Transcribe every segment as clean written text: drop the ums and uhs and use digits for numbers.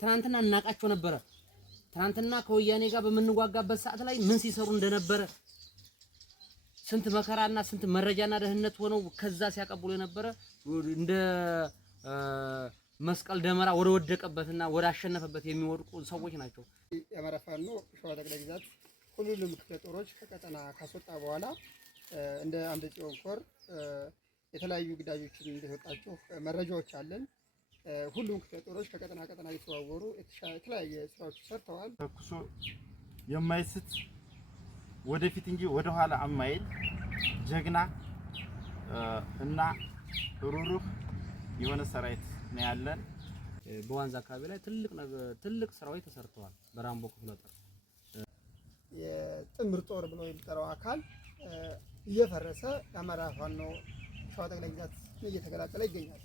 ትናንትና እናቃቸው ነበረ። ትናንትና ከወያኔ ጋር በምንዋጋበት ሰዓት ላይ ምን ሲሰሩ እንደነበረ ስንት መከራና ስንት መረጃና ደህንነት ሆነው ከዛ ሲያቀብሉ የነበረ እንደ መስቀል ደመራ ወደ ወደቀበትና ወደ አሸነፈበት የሚወድቁ ሰዎች ናቸው። የአማራ ፋኖ ሸዋ ጠቅላይ ግዛት ሁሉንም ክፍለ ጦሮች ከቀጠና ካስወጣ በኋላ እንደ አምደ ጽዮን ኮር የተለያዩ ግዳጆችን እንደወጣቸው መረጃዎች አለን። ሁሉም ክፍለ ጦሮች ከቀጠና ቀጠና እየተዘዋወሩ የተለያየ ስራዎች ሰርተዋል። ተኩሶ የማይስት ወደፊት እንጂ ወደ ኋላ አማይል ጀግና እና ሩሩህ የሆነ ሰራዊት ነው ያለን። በዋንዛ አካባቢ ላይ ትልቅ ስራዎች ተሰርተዋል። በራምቦ ክፍለ ጦር የጥምር ጦር ብሎ የሚጠራው አካል እየፈረሰ የአማራ ፋኖ ሸዋ ጠቅላይ ግዛት እየተቀላቀለ ይገኛል።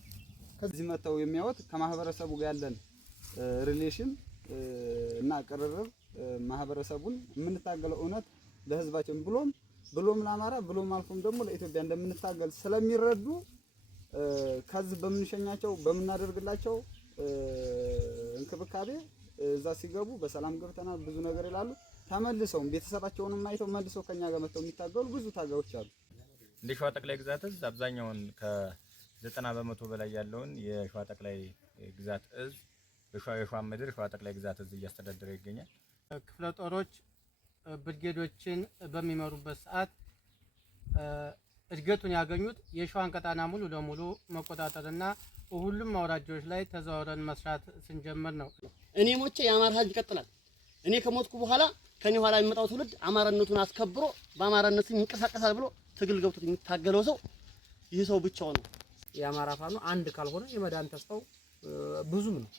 ከዚህ መተው የሚያወጥ ከማህበረሰቡ ጋር ያለን ሪሌሽን እና ቅርርብ ማህበረሰቡን የምንታገለው እውነት ለህዝባችን ብሎም ለአማራ ብሎም አልፎም ደግሞ ለኢትዮጵያ እንደምንታገል ስለሚረዱ ከዚህ በምንሸኛቸው በምናደርግላቸው እንክብካቤ እዛ ሲገቡ በሰላም ገብተናል ብዙ ነገር ይላሉ። ተመልሰው ቤተሰባቸውንም አይተው መልሰው ከኛ ጋር መተው የሚታገሉ ብዙ ታጋዮች አሉ። እንደ ሸዋ ጠቅላይ ግዛት እዝ አብዛኛውን ከ90 በመቶ በላይ ያለውን የሸዋ ጠቅላይ ግዛት እዝ የሸዋ ምድር ሸዋ ጠቅላይ ግዛት እዝ እያስተዳደረ ይገኛል። ክፍለ ጦሮች ብርጌዶችን በሚመሩበት ሰዓት እድገቱን ያገኙት የሸዋን ቀጣና ሙሉ ለሙሉ መቆጣጠርና ሁሉም አውራጆች ላይ ተዘዋውረን መስራት ስንጀምር ነው። እኔ ሞቼ የአማራ ህዝብ ይቀጥላል። እኔ ከሞትኩ በኋላ ከኔ ኋላ የሚመጣው ትውልድ አማራነቱን አስከብሮ በአማራነት ይንቀሳቀሳል ብሎ ትግል ገብቶት የሚታገለው ሰው ይህ ሰው ብቻው ነው። የአማራ ፋኖ አንድ ካልሆነ የመዳን ተስፋው ብዙም ነው።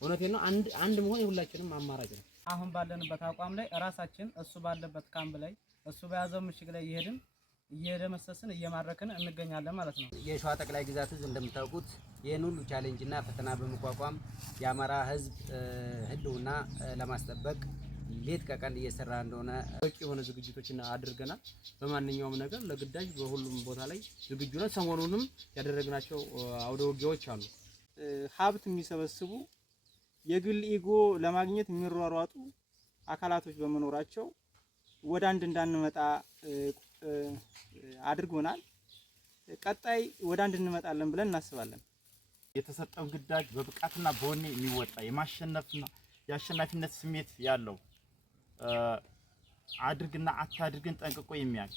እውነቴን ነው። አንድ መሆን የሁላችንም አማራጭ ነው። አሁን ባለንበት አቋም ላይ ራሳችን እሱ ባለበት ካምፕ ላይ እሱ በያዘው ምሽግ ላይ እየደመሰስን እየማረክን እንገኛለን ማለት ነው። የሸዋ ጠቅላይ ግዛት ህዝብ እንደምታውቁት ይህን ሁሉ ቻሌንጅ እና ፈተና በመቋቋም የአማራ ህዝብ ህልውና ለማስጠበቅ ሌት ከቀን እየሰራ እንደሆነ በቂ የሆነ ዝግጅቶችን አድርገናል። በማንኛውም ነገር ለግዳጅ በሁሉም ቦታ ላይ ዝግጁ ነን። ሰሞኑንም ያደረግናቸው አውደ ውጊያዎች አሉ። ሀብት የሚሰበስቡ የግል ኢጎ ለማግኘት የሚሯሯጡ አካላቶች በመኖራቸው ወደ አንድ እንዳንመጣ አድርጎናል። ቀጣይ ወደ አንድ እንመጣለን ብለን እናስባለን። የተሰጠው ግዳጅ በብቃትና በወኔ የሚወጣ የማሸነፍና የአሸናፊነት ስሜት ያለው አድርግና አታድርግን ጠንቅቆ የሚያውቅ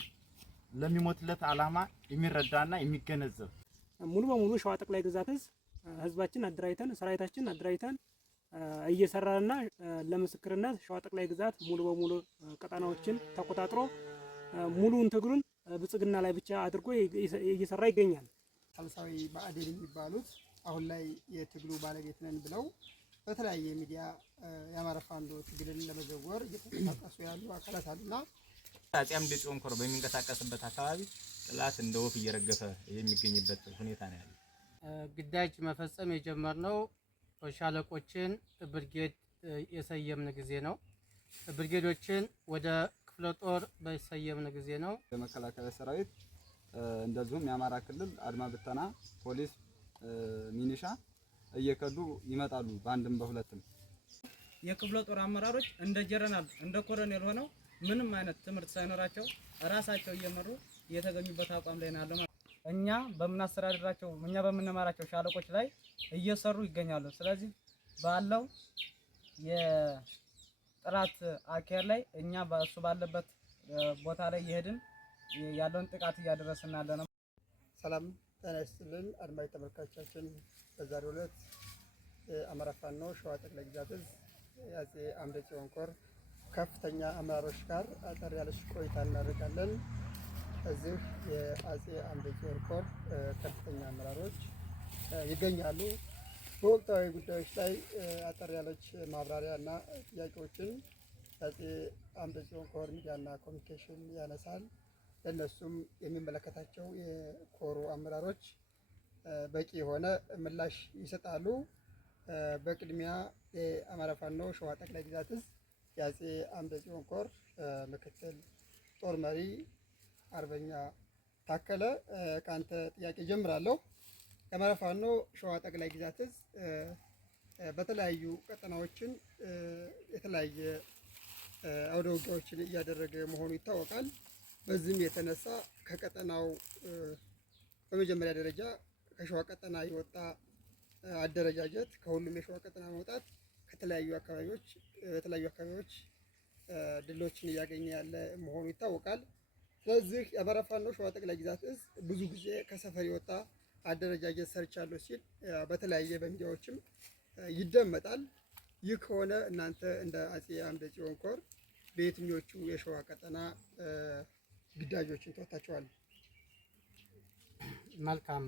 ለሚሞትለት ዓላማ የሚረዳና የሚገነዘብ ሙሉ በሙሉ ሸዋ ጠቅላይ ግዛት ህዝባችን አደራጅተን ሰራዊታችን አደራጅተን እየሰራና ለምስክርነት ሸዋ ጠቅላይ ግዛት ሙሉ በሙሉ ቀጣናዎችን ተቆጣጥሮ ሙሉን ትግሉን ብጽግና ላይ ብቻ አድርጎ እየሰራ ይገኛል። ሳልሳዊ ብአዴን የሚባሉት አሁን ላይ የትግሉ ባለቤት ነን ብለው በተለያየ ሚዲያ የአማራ ፋኖ ትግልን ለመዘወር እየተንቀሳቀሱ ያሉ አካላት አሉና አፄ አምደ ጽዮን ኮር በሚንቀሳቀስበት አካባቢ ጥላት እንደ ወፍ እየረገፈ የሚገኝበት ሁኔታ ነው ያለው። ግዳጅ መፈጸም የጀመርነው ሻለቆችን ብርጌድ የሰየምን ጊዜ ነው። ብርጌዶችን ወደ ክፍለ ጦር በሰየምን ጊዜ ነው። የመከላከያ ሰራዊት እንደዚሁም የአማራ ክልል አድማ ብተና ፖሊስ ሚኒሻ እየከዱ ይመጣሉ። በአንድም በሁለትም የክፍለ ጦር አመራሮች እንደ ጀነራል እንደ ኮሎኔል ሆነው ምንም አይነት ትምህርት ሳይኖራቸው ራሳቸው እየመሩ የተገኙበት አቋም ላይ ነው ያለው። እኛ በምናስተዳድራቸው እኛ በምንመራቸው ሻለቆች ላይ እየሰሩ ይገኛሉ። ስለዚህ ባለው የጥራት አካሄድ ላይ እኛ በእሱ ባለበት ቦታ ላይ እየሄድን ያለውን ጥቃት እያደረስን ያለ ነው። ሰላም ጤና ይስጥልን አድማጭ ተመልካቾቻችን፣ በዛሬው ዕለት የአማራ ፋኖ ሸዋ ጠቅላይ ግዛት እዝ የአፄ አምደ ጽዮን ኮር ከፍተኛ አመራሮች ጋር አጠር ያለች ቆይታ እናደርጋለን። እዚህ የአፄ አምደ ጽዮን ኮር ከፍተኛ አመራሮች ይገኛሉ። በወቅታዊ ጉዳዮች ላይ አጠር ያለች ማብራሪያ እና ጥያቄዎችን የአፄ አምደ ጽዮን ኮር ሚዲያና ኮሚኒኬሽን ያነሳል። ለእነሱም የሚመለከታቸው የኮሩ አመራሮች በቂ የሆነ ምላሽ ይሰጣሉ። በቅድሚያ የአማራ ፋኖ ሸዋ ጠቅላይ ግዛት እዝ የአፄ አምደ ጽዮን ኮር ምክትል ጦር መሪ አርበኛ ታከለ ካንተ ጥያቄ ጀምራለሁ። የአማራ ፋኖ ሸዋ ጠቅላይ ግዛት እዝ በተለያዩ ቀጠናዎችን የተለያየ አውደ ውጊያዎችን እያደረገ መሆኑ ይታወቃል። በዚህም የተነሳ ከቀጠናው በመጀመሪያ ደረጃ ከሸዋ ቀጠና የወጣ አደረጃጀት ከሁሉም የሸዋ ቀጠና መውጣት ከተለያዩ አካባቢዎች ድሎችን እያገኘ ያለ መሆኑ ይታወቃል። ስለዚህ የአማራ ፋኖ ሸዋ ጠቅላይ ግዛት እዝ ብዙ ጊዜ ከሰፈር የወጣ አደረጃጀት ሰርቻለሁ ሲል በተለያየ በሚዲያዎችም ይደመጣል። ይህ ከሆነ እናንተ እንደ አጼ አምደ ጽዮን ኮር በየትኞቹ የሸዋ ቀጠና ግዳጆችን ተወጥታችኋል? መልካም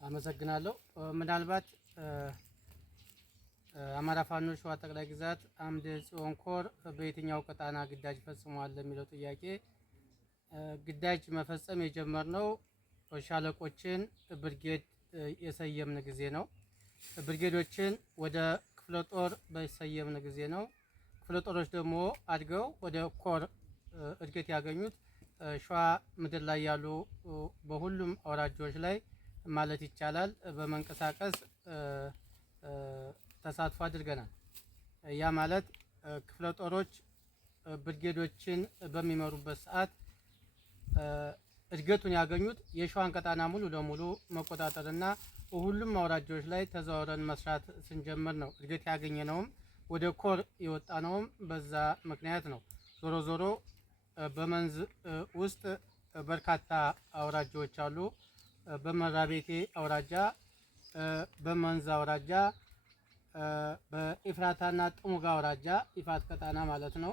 አመሰግናለሁ። ምናልባት አማራ ፋኖ ሸዋ ጠቅላይ ግዛት አምደ ጽዮን ኮር በየትኛው ቀጠና ግዳጅ ፈጽሟል ለሚለው ጥያቄ ግዳጅ መፈጸም የጀመርነው ሻለቆችን ብርጌድ የሰየምን ጊዜ ነው። ብርጌዶችን ወደ ክፍለ ጦር በሰየምን ጊዜ ነው። ክፍለ ጦሮች ደግሞ አድገው ወደ ኮር እድገት ያገኙት ሸዋ ምድር ላይ ያሉ በሁሉም አውራጃዎች ላይ ማለት ይቻላል በመንቀሳቀስ ተሳትፎ አድርገናል። ያ ማለት ክፍለ ጦሮች ብርጌዶችን በሚመሩበት ሰዓት እድገቱን ያገኙት የሸዋን ቀጣና ሙሉ ለሙሉ መቆጣጠርና ሁሉም አውራጃዎች ላይ ተዘዋውረን መስራት ስንጀምር ነው። እድገት ያገኘነውም ወደ ኮር የወጣነውም በዛ ምክንያት ነው። ዞሮ ዞሮ በመንዝ ውስጥ በርካታ አውራጃዎች አሉ። በመራቤቴ አውራጃ፣ በመንዝ አውራጃ፣ በኢፍራታና ጥሙጋ አውራጃ ኢፋት ቀጣና ማለት ነው።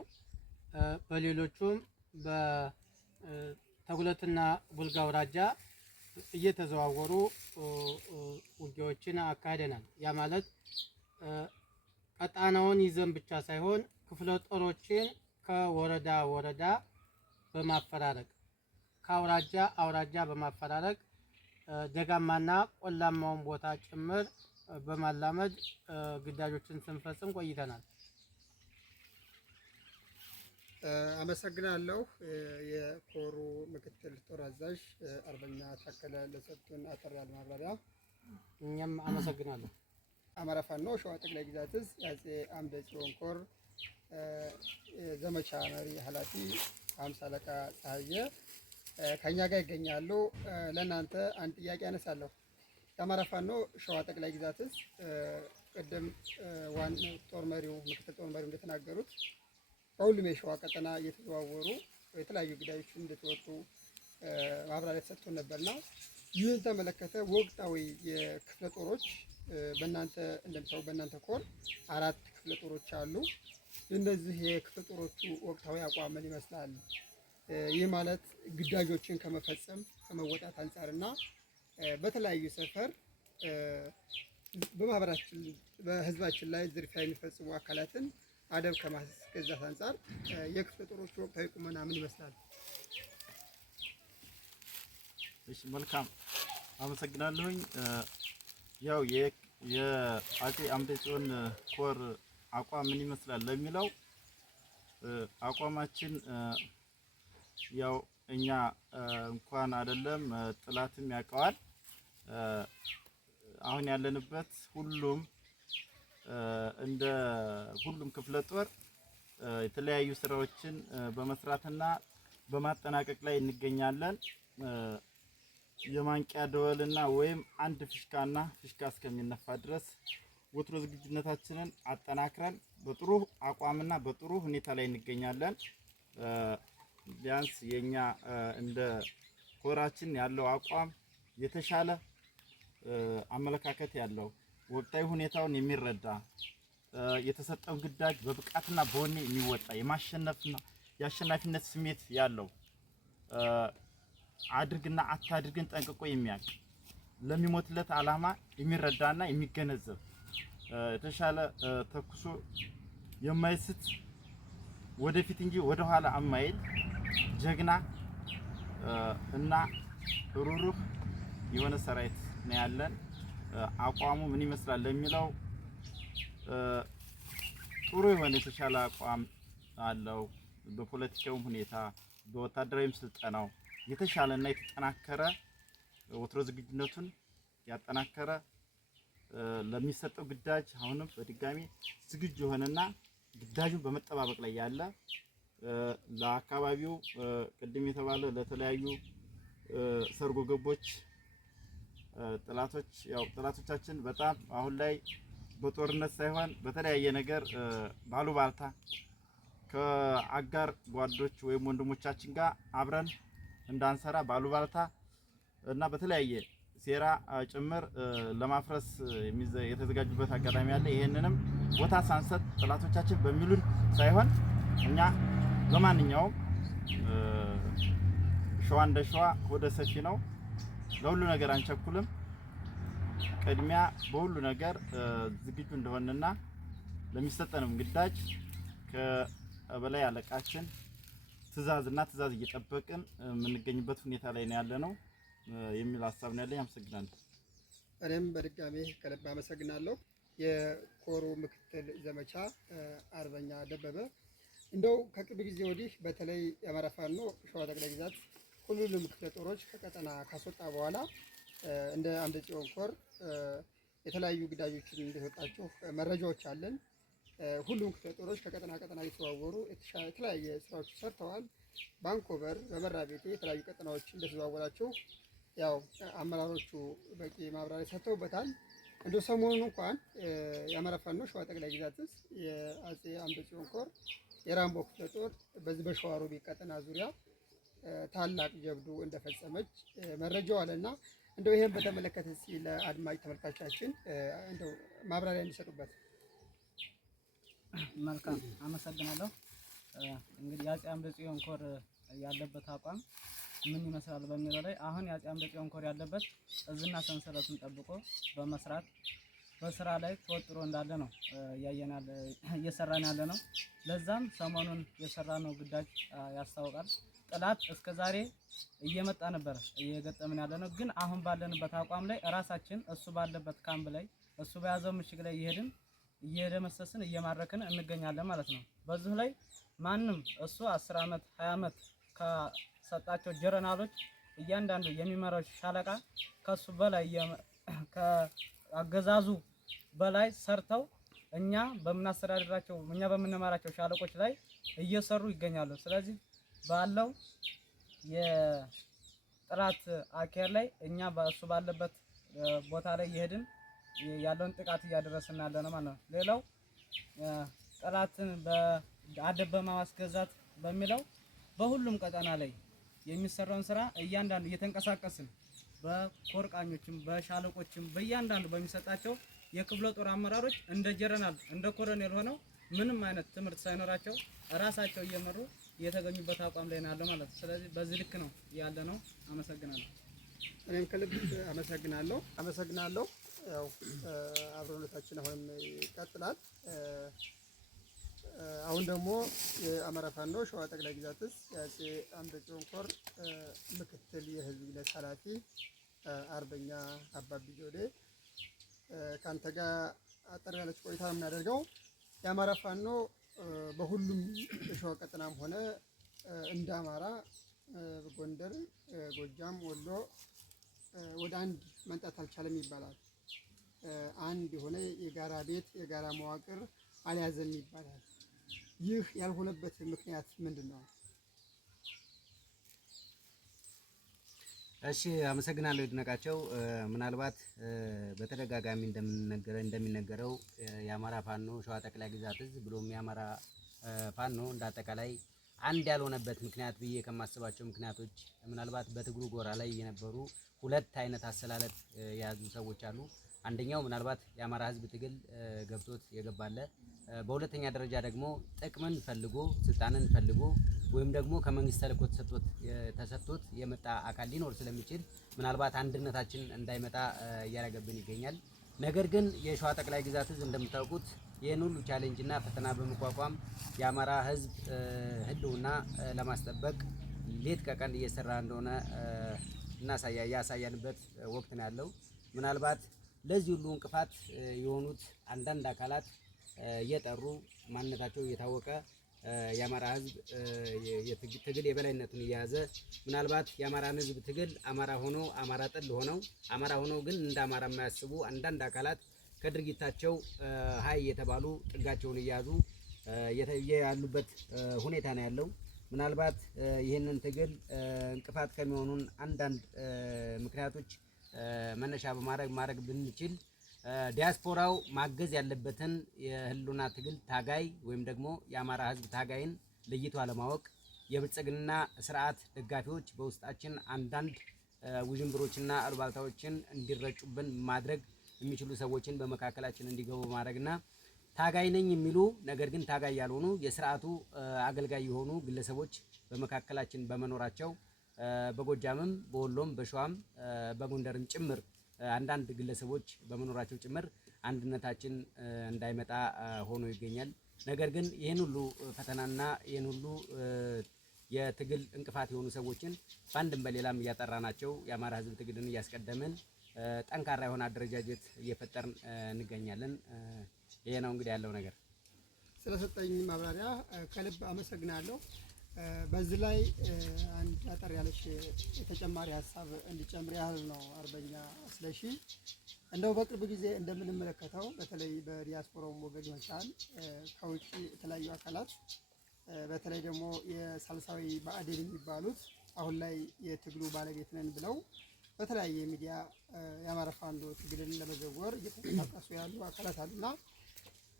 በሌሎቹም በተጉለትና ቡልጋ አውራጃ እየተዘዋወሩ ውጊያዎችን አካሂደናል። ያ ማለት ቀጣናውን ይዘን ብቻ ሳይሆን ክፍለ ጦሮችን ከወረዳ ወረዳ በማፈራረቅ ከአውራጃ አውራጃ በማፈራረቅ ደጋማና ቆላማውን ቦታ ጭምር በማላመድ ግዳጆችን ስንፈጽም ቆይተናል። አመሰግናለሁ። የኮሩ ምክትል ጦር አዛዥ አርበኛ ታከለ ለሰጡን አጠር ያለ ማብራሪያ እኛም አመሰግናለሁ። አማራ ፋኖ ሸዋ ጠቅላይ ግዛት እዝ የአጼ አምደ ጽዮን ኮር ዘመቻ መሪ ኃላፊ 50 አለቃ ፀሐየ ከኛ ጋር ይገኛሉ። ለእናንተ አንድ ጥያቄ አነሳለሁ። የአማራ ፋኖ ሸዋ ጠቅላይ ግዛት እዝ ቅድም ዋና ጦር መሪው ምክትል ጦር መሪው እንደተናገሩት በሁሉም የሸዋ ቀጠና እየተዘዋወሩ የተለያዩ ግዳዮችን እንደተወጡ ማብራሪያ ተሰጥቶን ነበርና ይህን ተመለከተ ወቅታዊ የክፍለ ጦሮች በእናንተ እንደምታው በእናንተ ኮር 4 ክፍለ ጦሮች አሉ። እነዚህ የክፍለ ጦሮቹ ወቅታዊ አቋም ምን ይመስላል? ይህ ማለት ግዳጆችን ከመፈጸም ከመወጣት አንጻርና በተለያዩ ሰፈር በማህበራችን በህዝባችን ላይ ዝርፊያ የሚፈጽሙ አካላትን አደብ ከማስገዛት አንጻር የክፍለ ጦሮቹ ወቅታዊ ቁመና ምን ይመስላል? እሺ መልካም አመሰግናለሁኝ። ያው የአጼ አምደ ጽዮን ኮር አቋም ምን ይመስላል ለሚለው አቋማችን ያው እኛ እንኳን አይደለም ጥላትም ያውቀዋል። አሁን ያለንበት ሁሉም እንደ ሁሉም ክፍለ ጦር የተለያዩ ስራዎችን በመስራትና በማጠናቀቅ ላይ እንገኛለን። የማንቂያ ደወልና ወይም አንድ ፍሽካና ፍሽካ እስከሚነፋ ድረስ ወትሮ ዝግጁነታችንን አጠናክረን በጥሩ አቋምና በጥሩ ሁኔታ ላይ እንገኛለን። ቢያንስ የኛ እንደ ኮራችን ያለው አቋም የተሻለ አመለካከት ያለው ወቅታዊ ሁኔታውን የሚረዳ የተሰጠው ግዳጅ በብቃትና በወኔ የሚወጣ የማሸነፍና የአሸናፊነት ስሜት ያለው አድርግና አታድርግን ጠንቅቆ የሚያውቅ ለሚሞትለት ዓላማ የሚረዳና የሚገነዘብ የተሻለ ተኩሶ የማይስት ወደፊት እንጂ ወደ ኋላ አማይል ጀግና እና ሩሩህ የሆነ ሰራዊት ነው ያለን። አቋሙ ምን ይመስላል ለሚለው ጥሩ የሆነ የተሻለ አቋም አለው። በፖለቲካውም ሁኔታ በወታደራዊም ስልጠናው የተሻለና የተጠናከረ ወትሮ ዝግጁነቱን ያጠናከረ ለሚሰጠው ግዳጅ አሁንም በድጋሚ ዝግጁ የሆነና ግዳጁን በመጠባበቅ ላይ ያለ ለአካባቢው ቅድም የተባለ ለተለያዩ ሰርጎ ገቦች ጥላቶቻችን በጣም አሁን ላይ በጦርነት ሳይሆን በተለያየ ነገር ባሉባልታ ከአጋር ጓዶች ወይም ወንድሞቻችን ጋር አብረን እንዳንሰራ ባሉባልታ እና በተለያየ ሴራ ጭምር ለማፍረስ የተዘጋጁበት አጋጣሚ አለ። ይሄንንም ቦታ ሳንሰጥ ጥላቶቻችን በሚሉን ሳይሆን እኛ በማንኛውም ሸዋ እንደ ሸዋ ሆደ ሰፊ ነው። ለሁሉ ነገር አንቸኩልም። ቅድሚያ በሁሉ ነገር ዝግጁ እንደሆነና ለሚሰጠንም ግዳጅ ከበላይ አለቃችን ትዕዛዝ እየጠበቅን የምንገኝበት ሁኔታ ላይ ነው ያለነው የሚል ሀሳብ ነው ያለኝ። አመሰግናለሁ። እኔም በድጋሜ ከልብ አመሰግናለሁ። የኮሩ ምክትል ዘመቻ አርበኛ ደበበ እንደው ከቅርብ ጊዜ ወዲህ በተለይ የአማራ ፋኖ ሸዋ ጠቅላይ ግዛት ሁሉንም ክፍለ ጦሮች ከቀጠና ካስወጣ በኋላ እንደ አምደ ጽዮን ኮር የተለያዩ ግዳጆችን እንደወጣችሁ መረጃዎች አለን። ሁሉም ክፍለ ጦሮች ከቀጠና ቀጠና እየተዘዋወሩ የተለያየ ስራዎች ሰርተዋል። ባንኮበር፣ በመራቤቴ የተለያዩ ቀጠናዎች እንደተዘዋወራችሁ ያው አመራሮቹ በቂ ማብራሪያ ሰጥተውበታል። እንደ ሰሞኑን እንኳን የአማራ ፋኖ ሸዋ ጠቅላይ ግዛት የአጼ አምደ ጽዮን ኮር የራምቦ ክፍለ ጦር በዚህ በሸዋሮቢት ቀጠና ዙሪያ ታላቅ ጀብዱ እንደፈጸመች መረጃው አለና እንደው ይሄን በተመለከተ ለአድማጭ ተመልካቾቻችን እንደው ማብራሪያ እንዲሰጡበት። መልካም አመሰግናለሁ። እንግዲህ የአጼ አምደ ጽዮን ኮር ያለበት አቋም ምን ይመስላል በሚለው ላይ አሁን የአጼ አምደ ጽዮን ኮር ያለበት እዝና ሰንሰለቱን ጠብቆ በመስራት በስራ ላይ ተወጥሮ እንዳለ ነው እየሰራን ያለ ነው። ለዛም ሰሞኑን የሰራነው ግዳጅ ያስታውቃል። ጠላት እስከዛሬ እየመጣ ነበር እየገጠምን ያለ ነው። ግን አሁን ባለንበት አቋም ላይ ራሳችን እሱ ባለበት ካምፕ ላይ እሱ በያዘው ምሽግ ላይ እየሄድን እየደመሰስን እየማረክን እንገኛለን ማለት ነው። በዚህ ላይ ማንም እሱ 10 ዓመት 20 ዓመት ከሰጣቸው ጀረናሎች እያንዳንዱ የሚመራው ሻለቃ ከሱ በላይ ከአገዛዙ በላይ ሰርተው እኛ በምናስተዳድራቸው እኛ በምንመራቸው ሻለቆች ላይ እየሰሩ ይገኛሉ። ስለዚህ ባለው የጥላት አካሄድ ላይ እኛ በእሱ ባለበት ቦታ ላይ እየሄድን ያለውን ጥቃት እያደረስን ያለ ነው ማለት ነው። ሌላው ጠላትን በአደብ በማስገዛት በሚለው በሁሉም ቀጠና ላይ የሚሰራውን ስራ እያንዳንዱ እየተንቀሳቀስን በኮርቃኞችም በሻለቆችም በእያንዳንዱ በሚሰጣቸው የክፍለ ጦር አመራሮች እንደ ጀረናል እንደ ኮሎኔል ሆነው ምንም አይነት ትምህርት ሳይኖራቸው ራሳቸው እየመሩ የተገኙበት አቋም ላይ ያለው ማለት ነው። ስለዚህ በዚህ ልክ ነው ያለ ነው። አመሰግናለሁ። እኔም ከልብ አመሰግናለሁ። ያው አብሮነታችን አሁንም ይቀጥላል። አሁን ደግሞ የአማራ ፋኖ ሸዋ ጠቅላይ ግዛት የአጼ አምደ ጽዮን ኮር ምክትል የህዝብ ግንኙነት ኃላፊ አርበኛ አባቢ ጆዴ ካንተ ጋር አጠር ያለች ቆይታ የምናደርገው የአማራ ፋኖ በሁሉም የሸዋ ቀጠናም ሆነ እንደ አማራ ጎንደር፣ ጎጃም፣ ወሎ ወደ አንድ መምጣት አልቻለም ይባላል። አንድ የሆነ የጋራ ቤት የጋራ መዋቅር አልያዘም ይባላል። ይህ ያልሆነበት ምክንያት ምንድን ነው? እሺ አመሰግናለሁ ይድነቃቸው። ምናልባት በተደጋጋሚ እንደሚነገረው የአማራ ፋኖ ሸዋ ጠቅላይ ግዛት እዝ ብሎም የአማራ ፋኖ እንዳጠቃላይ አንድ ያልሆነበት ምክንያት ብዬ ከማስባቸው ምክንያቶች ምናልባት በትግሩ ጎራ ላይ የነበሩ ሁለት አይነት አሰላለፍ የያዙ ሰዎች አሉ። አንደኛው ምናልባት የአማራ ሕዝብ ትግል ገብቶት የገባለ፣ በሁለተኛ ደረጃ ደግሞ ጥቅምን ፈልጎ ስልጣንን ፈልጎ ወይም ደግሞ ከመንግስት ተልእኮ ተሰጥቶት የመጣ አካል ሊኖር ስለሚችል ምናልባት አንድነታችን እንዳይመጣ እያደረገብን ይገኛል። ነገር ግን የሸዋ ጠቅላይ ግዛት እዝ እንደምታውቁት ይህን ሁሉ ቻሌንጅ እና ፈተና በመቋቋም የአማራ ሕዝብ ህልውና ለማስጠበቅ ሌት ከቀን እየሰራ እንደሆነ ያሳያንበት ወቅት ነው ያለው። ምናልባት ለዚህ ሁሉ እንቅፋት የሆኑት አንዳንድ አካላት እየጠሩ ማንነታቸው እየታወቀ የአማራ ህዝብ ትግል የበላይነቱን እየያዘ ምናልባት የአማራን ህዝብ ትግል አማራ ሆኖ አማራ ጠል ሆነው አማራ ሆነው ግን እንደ አማራ የማያስቡ አንዳንድ አካላት ከድርጊታቸው ሀይ የተባሉ ጥጋቸውን እያያዙ ያሉበት ሁኔታ ነው ያለው። ምናልባት ይህንን ትግል እንቅፋት ከሚሆኑን አንዳንድ ምክንያቶች መነሻ ማድረግ ብንችል ዲያስፖራው ማገዝ ያለበትን የህልውና ትግል ታጋይ ወይም ደግሞ የአማራ ህዝብ ታጋይን ለይቶ አለማወቅ፣ የብልጽግና ስርዓት ደጋፊዎች በውስጣችን አንዳንድ ውዥንብሮችና አሉባልታዎችን እንዲረጩብን ማድረግ የሚችሉ ሰዎችን በመካከላችን እንዲገቡ ማድረግና ታጋይ ነኝ የሚሉ ነገር ግን ታጋይ ያልሆኑ የስርዓቱ አገልጋይ የሆኑ ግለሰቦች በመካከላችን በመኖራቸው በጎጃምም በወሎም በሸዋም በጎንደርም ጭምር አንዳንድ ግለሰቦች በመኖራቸው ጭምር አንድነታችን እንዳይመጣ ሆኖ ይገኛል። ነገር ግን ይህን ሁሉ ፈተናና ይህን ሁሉ የትግል እንቅፋት የሆኑ ሰዎችን በአንድም በሌላም እያጠራናቸው የአማራ ህዝብ ትግልን እያስቀደምን ጠንካራ የሆነ አደረጃጀት እየፈጠርን እንገኛለን። ይሄ ነው እንግዲህ ያለው ነገር። ስለሰጠኝ ማብራሪያ ከልብ አመሰግናለሁ። በዚህ ላይ አንድ አጠር ያለች ተጨማሪ ሀሳብ እንዲጨምር ያህል ነው። አርበኛ ስለሺ እንደው በቅርብ ጊዜ እንደምንመለከተው በተለይ በዲያስፖራው ወገን ይሆናል ከውጪ የተለያዩ አካላት በተለይ ደግሞ የሳልሳዊ ብአዴን የሚባሉት አሁን ላይ የትግሉ ባለቤት ነን ብለው በተለያየ ሚዲያ የአማራ ፋኖ ትግልን ለመዘወር እየተንቀሳቀሱ ያሉ አካላት አሉና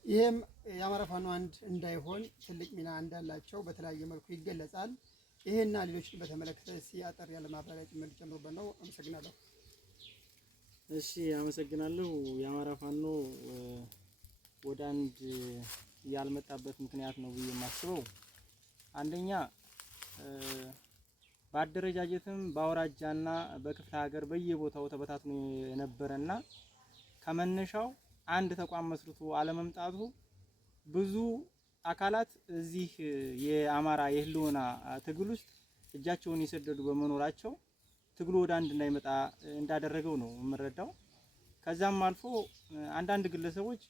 ይሄም የአማራ ፋኖ አንድ እንዳይሆን ትልቅ ሚና እንዳላቸው በተለያየ መልኩ ይገለጻል። ይሄና ሌሎችን በተመለከተ ሲያጠር ያለ ማብራሪያ ጭምር ጨምሮበት ነው። አመሰግናለሁ። እሺ፣ አመሰግናለሁ። የአማራ ፋኖ ወደ አንድ ያልመጣበት ምክንያት ነው ብዬ የማስበው አንደኛ በአደረጃጀትም በአውራጃና በክፍለ ሀገር በየቦታው ተበታትኖ የነበረና ከመነሻው አንድ ተቋም መስርቶ አለመምጣቱ ብዙ አካላት እዚህ የአማራ የህልውና ትግል ውስጥ እጃቸውን የሰደዱ በመኖራቸው ትግሉ ወደ አንድ እንዳይመጣ እንዳደረገው ነው የምረዳው። ከዛም አልፎ አንዳንድ ግለሰቦች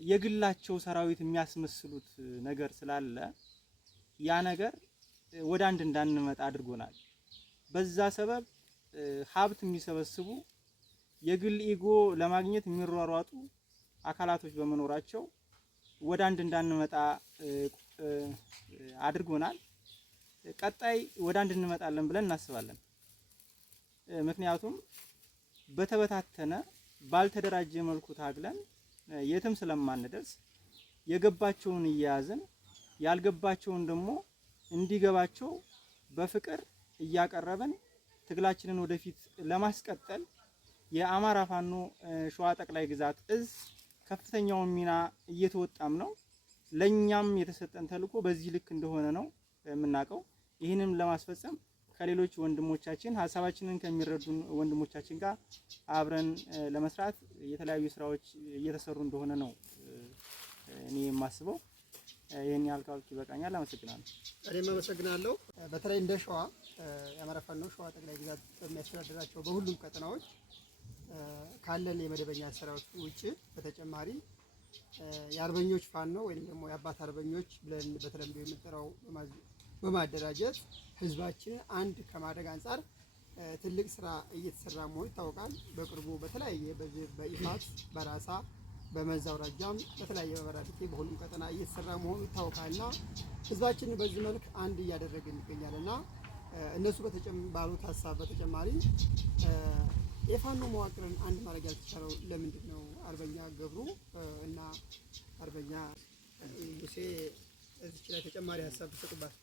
የግላቸው ሰራዊት የሚያስመስሉት ነገር ስላለ ያ ነገር ወደ አንድ እንዳንመጣ አድርጎናል። በዛ ሰበብ ሀብት የሚሰበስቡ የግል ኢጎ ለማግኘት የሚሯሯጡ አካላቶች በመኖራቸው ወደ አንድ እንዳንመጣ አድርጎናል። ቀጣይ ወደ አንድ እንመጣለን ብለን እናስባለን። ምክንያቱም በተበታተነ ባልተደራጀ መልኩ ታግለን የትም ስለማንደርስ የገባቸውን እያያዝን ያልገባቸውን ደግሞ እንዲገባቸው በፍቅር እያቀረብን ትግላችንን ወደፊት ለማስቀጠል የአማራ ፋኖ ሸዋ ጠቅላይ ግዛት እዝ ከፍተኛውን ሚና እየተወጣም ነው። ለኛም የተሰጠን ተልዕኮ በዚህ ልክ እንደሆነ ነው የምናውቀው። ይህንም ለማስፈጸም ከሌሎች ወንድሞቻችን ሀሳባችንን ከሚረዱን ወንድሞቻችን ጋር አብረን ለመስራት የተለያዩ ስራዎች እየተሰሩ እንደሆነ ነው እኔ የማስበው። ይሄን ያህል ካልኩ ይበቃኛል። አመሰግናለሁ። እኔም አመሰግናለሁ። በተለይ እንደ ሸዋ የአማራ ፋኖ ሸዋ ጠቅላይ ግዛት በሚያስተዳድራቸው በሁሉም ቀጠናዎች ካለን የመደበኛ ስራዎች ውጪ በተጨማሪ የአርበኞች ፋኖ ወይም ደግሞ የአባት አርበኞች ብለን በተለምዶ የምንጠራው በማደራጀት ህዝባችንን አንድ ከማድረግ አንጻር ትልቅ ስራ እየተሰራ መሆኑ ይታወቃል። በቅርቡ በተለያየ በኢፋት በራሳ በመዛውራጃም በተለያየ በበራድቴ በሁሉም ቀጠና እየተሰራ መሆኑ ይታወቃልና ህዝባችንን በዚህ መልክ አንድ እያደረገን ይገኛልና እነሱ ባሉት ሀሳብ በተጨማሪ የፋኖ መዋቅርን አንድ ማድረግ ያልተቻለው ለምንድን ነው? አርበኛ ገብሩ እና አርበኛ ሙሴ እዚህ ላይ ተጨማሪ ሀሳብ ተሰጥቷል።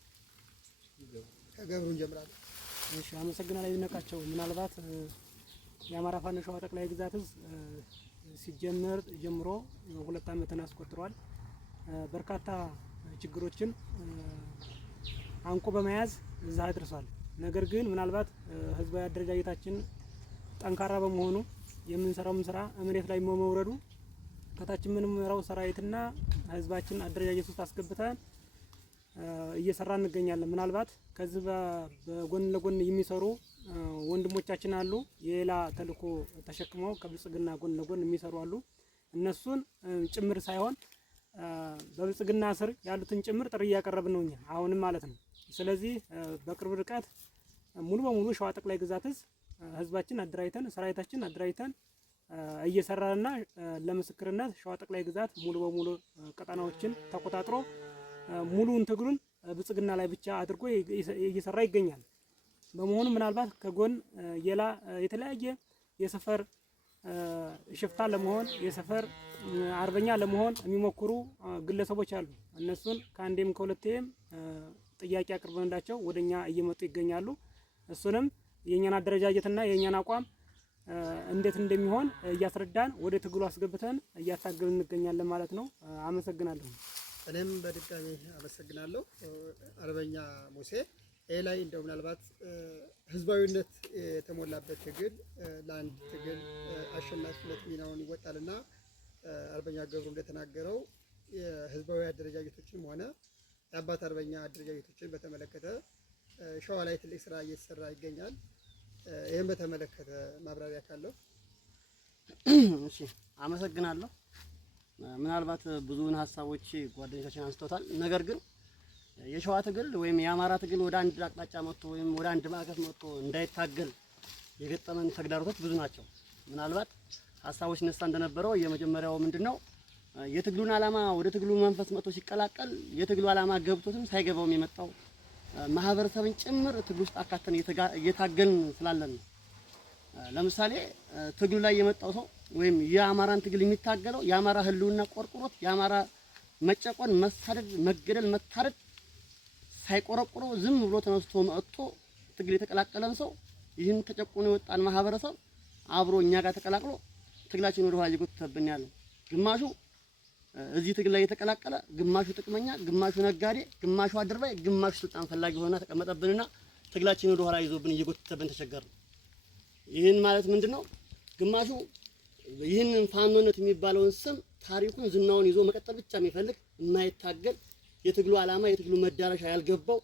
ከገብሩ እንጀምራለን። እሺ፣ አመሰግናለሁ። ይነቃቸው ምናልባት የአማራ ፋኖ ሸዋ ጠቅላይ ግዛት ሲጀመር ጀምሮ 2 ዓመትን አስቆጥሯል። በርካታ ችግሮችን አንቆ በመያዝ እዛ አድርሷል። ነገር ግን ምናልባት ህዝባዊ አደረጃጀታችን ጠንካራ በመሆኑ የምንሰራው ስራ መሬት ላይ መውረዱ ከታች የምንመራው ሰራዊትና ህዝባችን አደረጃጀት ውስጥ አስገብተን እየሰራ እንገኛለን። ምናልባት ከዚህ በጎን ለጎን የሚሰሩ ወንድሞቻችን አሉ። የሌላ ተልዕኮ ተሸክመው ከብልጽግና ጎን ለጎን የሚሰሩ አሉ። እነሱን ጭምር ሳይሆን በብልጽግና ስር ያሉትን ጭምር ጥሪ እያቀረብን ነው እኛ አሁንም ማለት ነው። ስለዚህ በቅርብ ርቀት ሙሉ በሙሉ ሸዋ ጠቅላይ ግዛት ህዝባችን አደራጅተን ሰራዊታችን አደራጅተን እየሰራና ለምስክርነት ሸዋ ጠቅላይ ግዛት ሙሉ በሙሉ ቀጠናዎችን ተቆጣጥሮ ሙሉውን ትግሉን ብልጽግና ላይ ብቻ አድርጎ እየሰራ ይገኛል። በመሆኑ ምናልባት ከጎን የተለያየ የሰፈር ሽፍታ ለመሆን የሰፈር አርበኛ ለመሆን የሚሞክሩ ግለሰቦች አሉ። እነሱን ከአንዴም ከሁለቴም ጥያቄ አቅርበንላቸው ወደኛ እየመጡ ይገኛሉ። እሱንም የኛን አደረጃጀትና የኛን አቋም እንዴት እንደሚሆን እያስረዳን ወደ ትግሉ አስገብተን እያታገልን እንገኛለን ማለት ነው። አመሰግናለሁ። እኔም በድጋሚ አመሰግናለሁ አርበኛ ሙሴ። ይሄ ላይ እንደው ምናልባት ህዝባዊነት የተሞላበት ትግል ለአንድ ትግል አሸናፊነት ሚናውን ይወጣልና አርበኛ ገብሩ እንደተናገረው የህዝባዊ አደረጃጀቶችንም ሆነ የአባት አርበኛ አደረጃጀቶችን በተመለከተ ሸዋ ላይ ትልቅ ስራ እየተሰራ ይገኛል። ይህም በተመለከተ ማብራሪያ ካለው። እሺ፣ አመሰግናለሁ። ምናልባት ብዙውን ሀሳቦች ጓደኞቻችን አንስተውታል። ነገር ግን የሸዋ ትግል ወይም የአማራ ትግል ወደ አንድ አቅጣጫ መጥቶ ወይም ወደ አንድ ማዕቀፍ መጥቶ እንዳይታገል የገጠመን ተግዳሮቶች ብዙ ናቸው። ምናልባት ሀሳቦች ነሳ እንደነበረው የመጀመሪያው ምንድነው የትግሉን ዓላማ ወደ ትግሉ መንፈስ መጥቶ ሲቀላቀል የትግሉ ዓላማ ገብቶትም ሳይገባውም የመጣው ማህበረሰብን ጭምር ትግል ውስጥ አካተን እየታገልን ስላለን ነው። ለምሳሌ ትግሉ ላይ የመጣው ሰው ወይም የአማራን ትግል የሚታገለው የአማራ ህልውና ቆርቆሮት የአማራ መጨቆን፣ መሳደድ፣ መገደል፣ መታረድ ሳይቆረቆረው ዝም ብሎ ተነስቶ መጥቶ ትግል የተቀላቀለን ሰው ይህን ተጨቆኖ የወጣን ማህበረሰብ አብሮ እኛ ጋር ተቀላቅሎ ትግላችን ወደ ኋላ እየጎተተብን ያለው ግማሹ እዚህ ትግል ላይ የተቀላቀለ ግማሹ ጥቅመኛ፣ ግማሹ ነጋዴ፣ ግማሹ አድርባይ፣ ግማሹ ስልጣን ፈላጊ ሆነና ተቀመጠብንና ትግላችን ወደ ኋላ ይዞብን እየጎተተብን ተቸገርን። ይህን ማለት ምንድነው? ግማሹ ይህንን ፋኖነት የሚባለውን ስም ታሪኩን ዝናውን ይዞ መቀጠል ብቻ የሚፈልግ የማይታገል የትግሉ ዓላማ የትግሉ መዳረሻ ያልገባው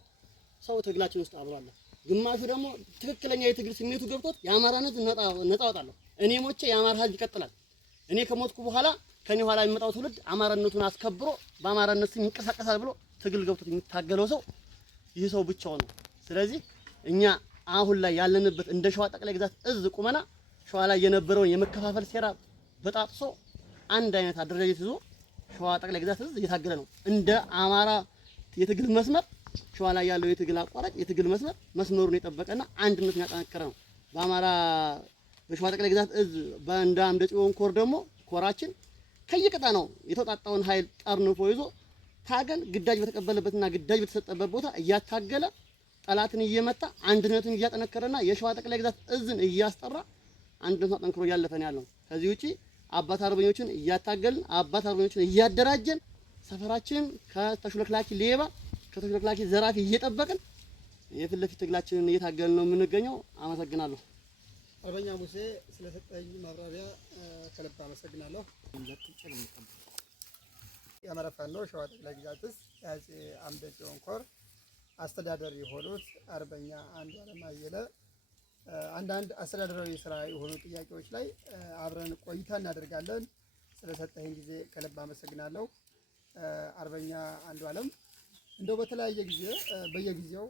ሰው ትግላችን ውስጥ አብሮ አለ። ግማሹ ደግሞ ትክክለኛ የትግል ስሜቱ ገብቶት የአማራነት ነፃ ወጣለሁ እኔ ሞቼ የአማራ ህዝብ ይቀጥላል እኔ ከሞትኩ በኋላ ከኔ ኋላ የሚመጣው ትውልድ አማራነቱን አስከብሮ በአማራነት ስም ይንቀሳቀሳል ብሎ ትግል ገብቶት የሚታገለው ሰው ይህ ሰው ብቻው ነው። ስለዚህ እኛ አሁን ላይ ያለንበት እንደ ሸዋ ጠቅላይ ግዛት እዝ ቁመና ሸዋ ላይ የነበረውን የመከፋፈል ሴራ በጣጥሶ አንድ አይነት አደረጃጀት ይዞ ሸዋ ጠቅላይ ግዛት እዝ እየታገለ ነው። እንደ አማራ የትግል መስመር ሸዋ ላይ ያለው የትግል አቋራጭ የትግል መስመሩን የጠበቀና አንድነቱን ያጠናከረ ነው። በሸዋ ጠቅላይ ግዛት እዝ በእንደ አምደ ጽዮን ኮር ደግሞ ኮራችን ከየቀጣናው የተወጣጣውን ኃይል ጠርንፎ ይዞ ታገል ግዳጅ በተቀበለበትና ግዳጅ በተሰጠበት ቦታ እያታገለ ጠላትን እየመታ አንድነቱን እያጠነከረና የሸዋ ጠቅላይ ግዛት እዝን እያስጠራ አንድነቱን አጠንክሮ እያለፈን ያለው። ከዚህ ውጪ አባት አርበኞችን እያታገልን አባት አርበኞችን እያደራጀን ሰፈራችንን ከተሽለክላኪ ሌባ ከተሽለክላኪ ዘራፊ እየጠበቅን የፊት ለፊት ትግላችንን እየታገልን ነው የምንገኘው። አመሰግናለሁ። አርበኛ ሙሴ ስለሰጠኝ ማብራሪያ ከልብ አመሰግናለሁ። የአማራ ፋኖ ሸዋ ጠቅላይ ግዛት እዝ የአፄ አምደ ጽዮን ኮር አስተዳደር የሆኑት አርበኛ አንዱዓለም አየለ አንዳንድ አስተዳደራዊ ስራ የሆኑ ጥያቄዎች ላይ አብረን ቆይታ እናደርጋለን። ስለሰጠኝ ጊዜ ከልብ አመሰግናለሁ። አርበኛ አንዱዓለም እንደው በተለያየ ጊዜ በየጊዜው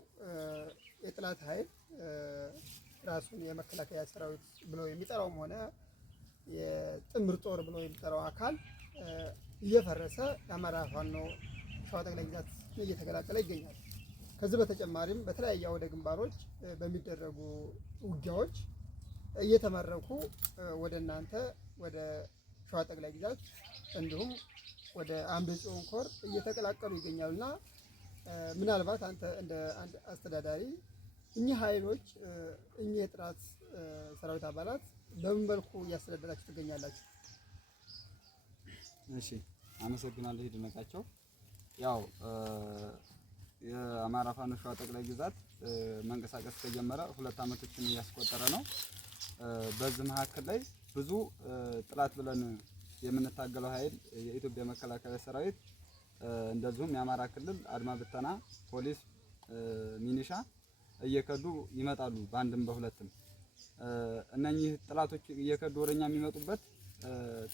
የጥላት ኃይል ራሱን የመከላከያ ሰራዊት ብሎ የሚጠራውም ሆነ የጥምር ጦር ብሎ የሚጠራው አካል እየፈረሰ የአማራ ፋኖ ሸዋ ጠቅላይ ግዛት እየተቀላቀለ ይገኛል። ከዚህ በተጨማሪም በተለያየ ወደ ግንባሮች በሚደረጉ ውጊያዎች እየተመረኩ ወደ እናንተ ወደ ሸዋ ጠቅላይ ግዛት እንዲሁም ወደ አምደ ጽዮን ኮር እየተቀላቀሉ ይገኛሉና ምናልባት አንተ እንደ አንድ አስተዳዳሪ እኚህ ኃይሎች እኚህ የጥራት ሰራዊት አባላት በምን መልኩ እያስተዳደራችሁ ትገኛላችሁ? እሺ፣ አመሰግናለሁ። ይድነቃቸው። ያው የአማራ ፋኖ ሸዋ ጠቅላይ ግዛት መንቀሳቀስ ከጀመረ 2 ዓመቶችን እያስቆጠረ ነው። በዚህ መካከል ላይ ብዙ ጥላት ብለን የምንታገለው ኃይል የኢትዮጵያ መከላከያ ሰራዊት እንደዚሁም የአማራ ክልል አድማ ብተና፣ ፖሊስ፣ ሚኒሻ እየከዱ ይመጣሉ። በአንድም በሁለትም እነኚህ ጥላቶች እየከዱ ወደኛ የሚመጡበት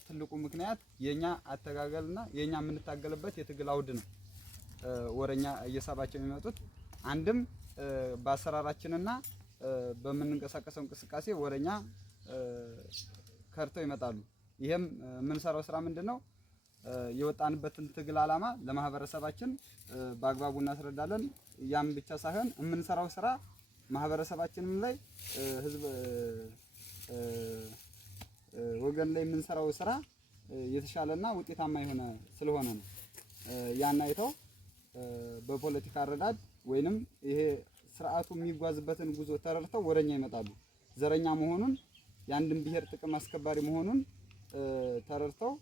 ትልቁ ምክንያት የኛ አተጋገልና የኛ የምንታገልበት የትግል አውድ ነው። ወረኛ እየሳባቸው የሚመጡት አንድም በአሰራራችንና በምንንቀሳቀሰው እንቅስቃሴ ወረኛ ከርተው ይመጣሉ። ይሄም የምንሰራው ስራ ምንድነው? የወጣንበትን ትግል ዓላማ ለማህበረሰባችን በአግባቡ እናስረዳለን። ያም ብቻ ሳይሆን የምንሰራው ስራ ማህበረሰባችንም ላይ ህዝብ ወገን ላይ የምንሰራው ስራ የተሻለና ውጤታማ የሆነ ስለሆነ ነው። ያን አይተው በፖለቲካ አረዳድ ወይንም ይሄ ስርዓቱ የሚጓዝበትን ጉዞ ተረድተው ወደኛ ይመጣሉ። ዘረኛ መሆኑን የአንድን ብሔር ጥቅም አስከባሪ መሆኑን ተረድተው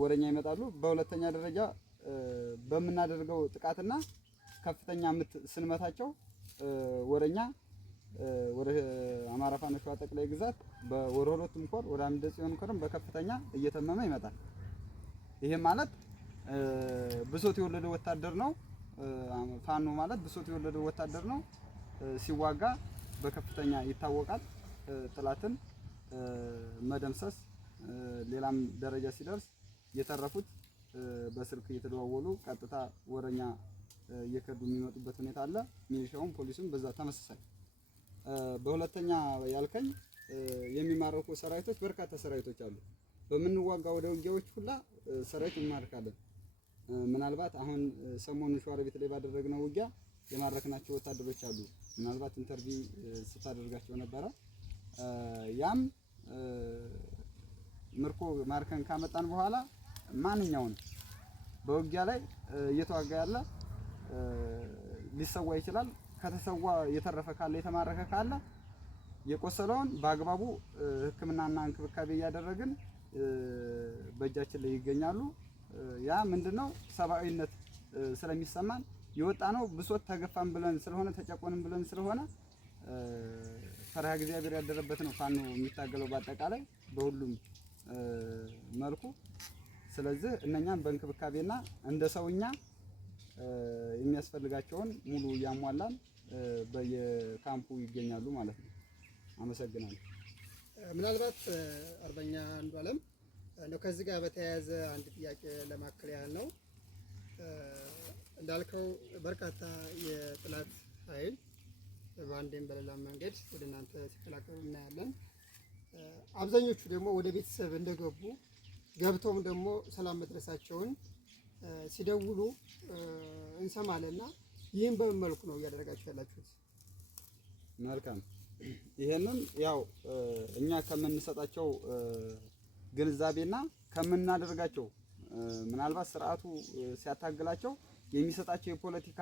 ወደኛ ይመጣሉ። በሁለተኛ ደረጃ በምናደርገው ጥቃትና ከፍተኛ ምት ስንመታቸው ወደኛ ወደ አማራ ፋኖ ሸዋ ጠቅላይ ግዛት በወረዶቱም ኮር ወደ አምደ ጽዮን ኮርም በከፍተኛ እየተመመ ይመጣል። ይሄ ማለት ብሶት የወለደ ወታደር ነው። ፋኖ ማለት ብሶት የወለደ ወታደር ነው። ሲዋጋ በከፍተኛ ይታወቃል። ጥላትን መደምሰስ፣ ሌላም ደረጃ ሲደርስ የተረፉት በስልክ እየተደዋወሉ ቀጥታ ወረኛ እየከዱ የሚመጡበት ሁኔታ አለ። ሚሊሻውም ፖሊሱም በዛ ተመሳሳይ። በሁለተኛ ያልከኝ የሚማረኩ ሰራዊቶች በርካታ ሰራዊቶች አሉ። በምንዋጋ ወደ ውጊያዎች ሁላ ሰራዊት እንማርካለን። ምናልባት አሁን ሰሞኑን ሸዋሮቢት ላይ ባደረግነው ውጊያ የማረክናቸው ወታደሮች አሉ። ምናልባት ኢንተርቪው ስታደርጋቸው ነበረ። ያም ምርኮ ማርከን ካመጣን በኋላ ማንኛውን በውጊያ ላይ እየተዋጋ ያለ ሊሰዋ ይችላል። ከተሰዋ የተረፈ ካለ የተማረከ ካለ የቆሰለውን በአግባቡ ሕክምናና እንክብካቤ እያደረግን በእጃችን ላይ ይገኛሉ። ያ ምንድነው ሰብአዊነት ስለሚሰማን የወጣ ነው። ብሶት ተገፋን ብለን ስለሆነ ተጨቆንን ብለን ስለሆነ ፈሪሃ እግዚአብሔር ያደረበት ነው ፋኖ የሚታገለው በአጠቃላይ በሁሉም መልኩ። ስለዚህ እነኛም በእንክብካቤና እንደ ሰውኛ የሚያስፈልጋቸውን ሙሉ እያሟላን በየካምፑ ይገኛሉ ማለት ነው። አመሰግናለሁ። ምናልባት አርበኛ አንዱዓለም ነው ከዚህ ጋር በተያያዘ አንድ ጥያቄ ለማከል ያህል ነው። እንዳልከው በርካታ የጥላት ኃይል በአንዴም በሌላ መንገድ ወደ እናንተ ሲቀላቀሉ እናያለን። አብዛኞቹ ደግሞ ወደ ቤተሰብ እንደገቡ ገብተውም ደግሞ ሰላም መድረሳቸውን ሲደውሉ እንሰማለንና ይህን በምን መልኩ ነው እያደረጋችሁ ያላችሁት? መልካም። ይሄንን ያው እኛ ከምንሰጣቸው ግንዛቤና ከምናደርጋቸው ምናልባት ስርዓቱ ሲያታግላቸው የሚሰጣቸው የፖለቲካ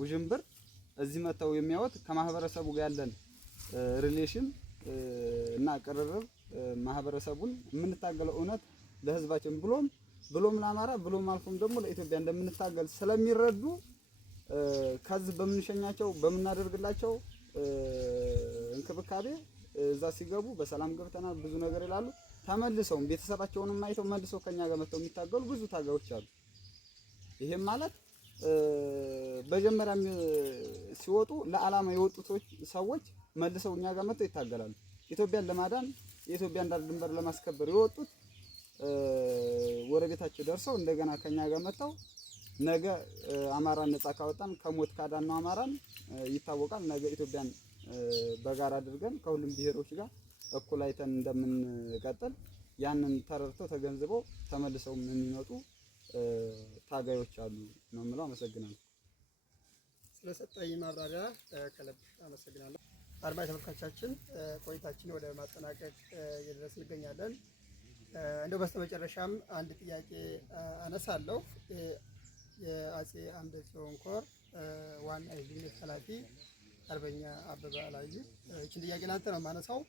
ውዥንብር እዚህ መተው የሚያወጥ ከማህበረሰቡ ጋር ያለን ሪሌሽን እና ቅርርብ ማህበረሰቡን የምንታገለው እውነት ለህዝባችን ብሎም ለአማራ ብሎም አልፎም ደግሞ ለኢትዮጵያ እንደምንታገል ስለሚረዱ ከዚህ በምንሸኛቸው በምናደርግላቸው እንክብካቤ እዛ ሲገቡ በሰላም ገብተናል ብዙ ነገር ይላሉ። ተመልሰው ቤተሰባቸውንም አይተው መልሰው ከኛ ጋር መተው የሚታገሉ ብዙ ታጋዮች አሉ። ይሄም ማለት በመጀመሪያም ሲወጡ ለዓላማ የወጡት ሰዎች መልሰው እኛ ጋር መተው ይታገላሉ። ኢትዮጵያን ለማዳን የኢትዮጵያን ዳር ድንበር ለማስከበር የወጡት ወደ ቤታቸው ደርሰው እንደገና ከኛ ጋር መተው ነገ አማራን ነፃ ካወጣን ከሞት ካዳነው አማራን ይታወቃል። ነገ ኢትዮጵያን በጋራ አድርገን ከሁሉም ብሔሮች ጋር እኩል አይተን እንደምንቀጥል ያንን ተረድተው ተገንዝበው ተመልሰው የሚመጡ ታጋዮች አሉ ነው የምለው። አመሰግናለሁ። ስለሰጠኝ ማብራሪያ ከልብ አመሰግናለሁ። አድማጭ ተመልካቾቻችን ቆይታችን ወደ ማጠናቀቅ እየደረስ እንገኛለን። እንደው በስተመጨረሻም አንድ ጥያቄ አነሳለሁ። የአጼ አምደ ጽዮን ኮር ዋና የግንኙነት ኃላፊ አርበኛ አበበ አላዩ፣ እቺን ጥያቄ ላንተ ነው የማነሳው።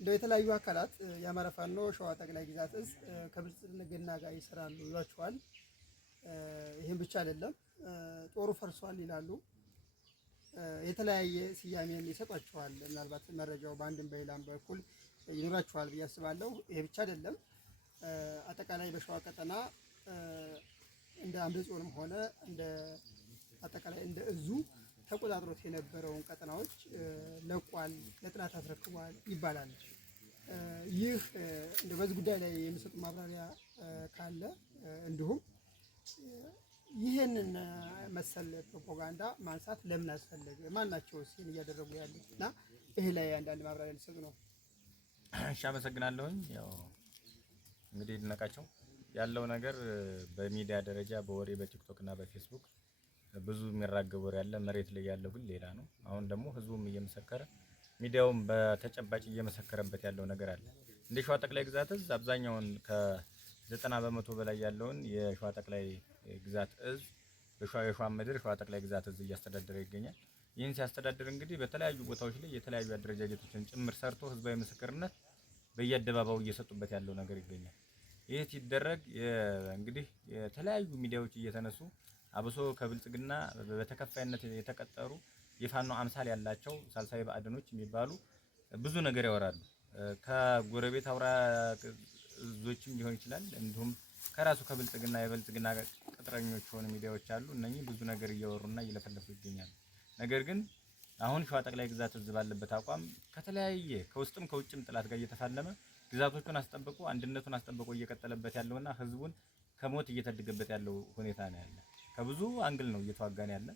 እንደው የተለያዩ አካላት የአማራ ፋኖ ሸዋ ጠቅላይ ግዛት እዝ ከብልጽግና ጋር ይሰራሉ ይሏቸዋል። ይህም ብቻ አይደለም፣ ጦሩ ፈርሷል ይላሉ። የተለያየ ስያሜን ይሰጧቸዋል። ምናልባት መረጃው በአንድም በሌላም በኩል ይኖራቸዋል ብዬ አስባለሁ። ይሄ ብቻ አይደለም፣ አጠቃላይ በሸዋ ቀጠና እንደ አምደ ጽዮንም ሆነ እንደ አጠቃላይ እንደ እዙ ተቆጣጥሮት የነበረውን ቀጠናዎች ለቋል፣ ለጥላት አስረክቧል ይባላል። ይህ እንደ በዚህ ጉዳይ ላይ የሚሰጡ ማብራሪያ ካለ እንዲሁም ይህንን መሰል ፕሮፓጋንዳ ማንሳት ለምን አስፈለገ? ማናቸው ሲን እያደረጉ ያሉት እና ይሄ ላይ አንዳንድ ማብራሪያ ሊሰጡ ነው። እሺ አመሰግናለሁኝ። ያው እንግዲህ ይድነቃቸው ያለው ነገር በሚዲያ ደረጃ በወሬ በቲክቶክ እና በፌስቡክ ብዙ የሚራገብ ወሬ ያለ፣ መሬት ላይ ያለው ግን ሌላ ነው። አሁን ደግሞ ህዝቡም እየመሰከረ ሚዲያውም በተጨባጭ እየመሰከረበት ያለው ነገር አለ። እንደ ሸዋ ጠቅላይ ግዛት እዝ አብዛኛውን ከ90 በመቶ በላይ ያለውን የሸዋ ጠቅላይ ግዛት እዝ የሸዋ ምድር ሸዋ ጠቅላይ ግዛት እዝ እያስተዳደረ ይገኛል። ይህን ሲያስተዳድር እንግዲህ በተለያዩ ቦታዎች ላይ የተለያዩ አደረጃጀቶችን ጭምር ሰርቶ ህዝባዊ ምስክርነት በየአደባባዩ እየሰጡበት ያለው ነገር ይገኛል። ይህ ሲደረግ እንግዲህ የተለያዩ ሚዲያዎች እየተነሱ አብሶ ከብልጽግና በተከፋይነት የተቀጠሩ የፋኖ አምሳል ያላቸው ሳልሳይ ባዕድኖች የሚባሉ ብዙ ነገር ያወራሉ። ከጎረቤት አውራ እዞችም ሊሆን ይችላል፣ እንዲሁም ከራሱ ከብልጽግና የብልጽግና ቅጥረኞች ሆነ ሚዲያዎች አሉ። እነኚህ ብዙ ነገር እያወሩና እየለፈለፉ ይገኛሉ። ነገር ግን አሁን ሸዋ ጠቅላይ ግዛት እዝ ባለበት አቋም ከተለያየ ከውስጥም ከውጭም ጥላት ጋር እየተፋለመ ግዛቶቹን አስጠብቆ አንድነቱን አስጠብቆ እየቀጠለበት ያለውና ህዝቡን ከሞት እየታደገበት ያለው ሁኔታ ነው ያለ። ከብዙ አንግል ነው እየተዋጋን ያለ።